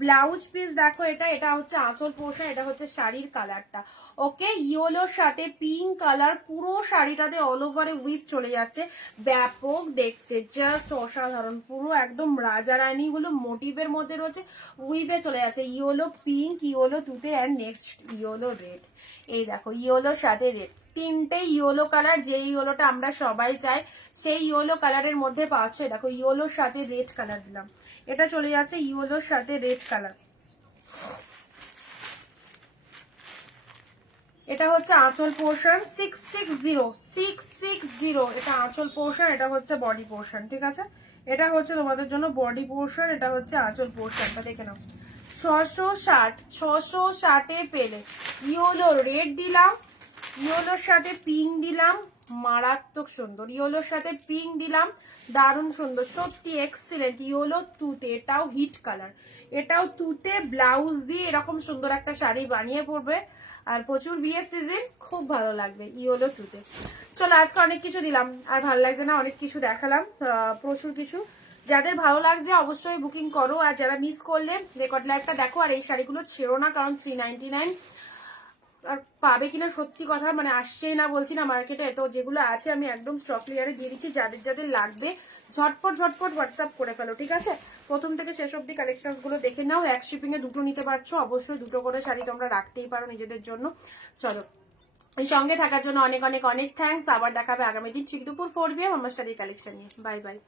ব্লাউজ পিস দেখো, এটা হচ্ছে আঁচল পোর্শন, এটা হচ্ছে শাড়ির কালারটা। ওকে, ইয়েলোর সাথে পিঙ্ক কালার, পুরো শাড়িটাতে অল ওভারে উইভ চলে যাচ্ছে, ব্যাপক দেখতে, জাস্ট অসাধারণ, পুরো একদম রাজা রানী গুলো মোটিভের মধ্যে রয়েছে, উইভে চলে যাচ্ছে। ইয়েলো পিঙ্ক, ইয়েলো তুতে, অ্যান্ড নেক্সট ইয়েলো রেড। এই দেখো ইয়েলোর সাথে রেড, তিনটে ইয়েলো কালার, যে ইয়েলোটা আমরা সবাই চাই সেই ইয়েলো কালারের মধ্যে পাচ্ছ। দেখো ইয়েলোর সাথে রেড কালার দিলাম, এটা চলে যাচ্ছে ইয়েলোর সাথে রেড কালার। এটা হচ্ছে আঁচল পোর্শন, 660, এটা আঁচল পোর্শন, এটা হচ্ছে বডি পোর্শন, ঠিক আছে? এটা হচ্ছে তোমাদের জন্য বডি পোর্শন, এটা হচ্ছে আঁচল পোর্শনটা, দেখে নাও। 660-এ পেলে। ইয়েলো রেড দিলাম, ইয়েলোর সাথে পিঙ্ক দিলাম, মারাত্মক সুন্দর, ইয়েলোর সাথে পিঙ্ক দিলাম, দারুণ সুন্দর, সত্যি এক্সিলেন্ট। ইয়েলো তুতে, এটাও হিট কালার, এটাও তুতে ব্লাউজ দিয়ে এরকম সুন্দর একটা শাড়ি বানিয়ে পরবে, আর প্রচুর বিয়ের সিজন, খুব ভালো লাগবে ইয়েলো তুতে। চলো আজকে অনেক কিছু দিলাম, আর ভালো লাগছে না, অনেক কিছু দেখালাম, প্রচুর কিছু। যাদের ভালো লাগছে অবশ্যই বুকিং করো, আর যারা মিস করলে রেকর্ড লাইভটা দেখো। আর এই শাড়িগুলো ছেড়ো না, কারণ 399 আর পাবে কিনা সত্যি কথা, মানে আসছেই না বলছি না মার্কেটে, তো যেগুলো আছে আমি একদম স্টক ক্লিয়ারে দিয়ে দিচ্ছি। যাদের যাদের লাগবে ঝটপট ঝটপট হোয়াটসঅ্যাপ করে ফেলো, ঠিক আছে? প্রথম থেকে শেষ অব্দি কালেকশন গুলো দেখে নাও, এক শিপিং এ দুটো নিতে পারছো, অবশ্যই দুটো করে শাড়ি তোমরা রাখতেই পারো নিজেদের জন্য। চলো সঙ্গে থাকার জন্য অনেক অনেক অনেক থ্যাঙ্কস। আবার দেখাবে আগামী দিন ঠিক দুপুর 4 PM আমার শাড়ির কালেকশন নিয়ে। Bye bye.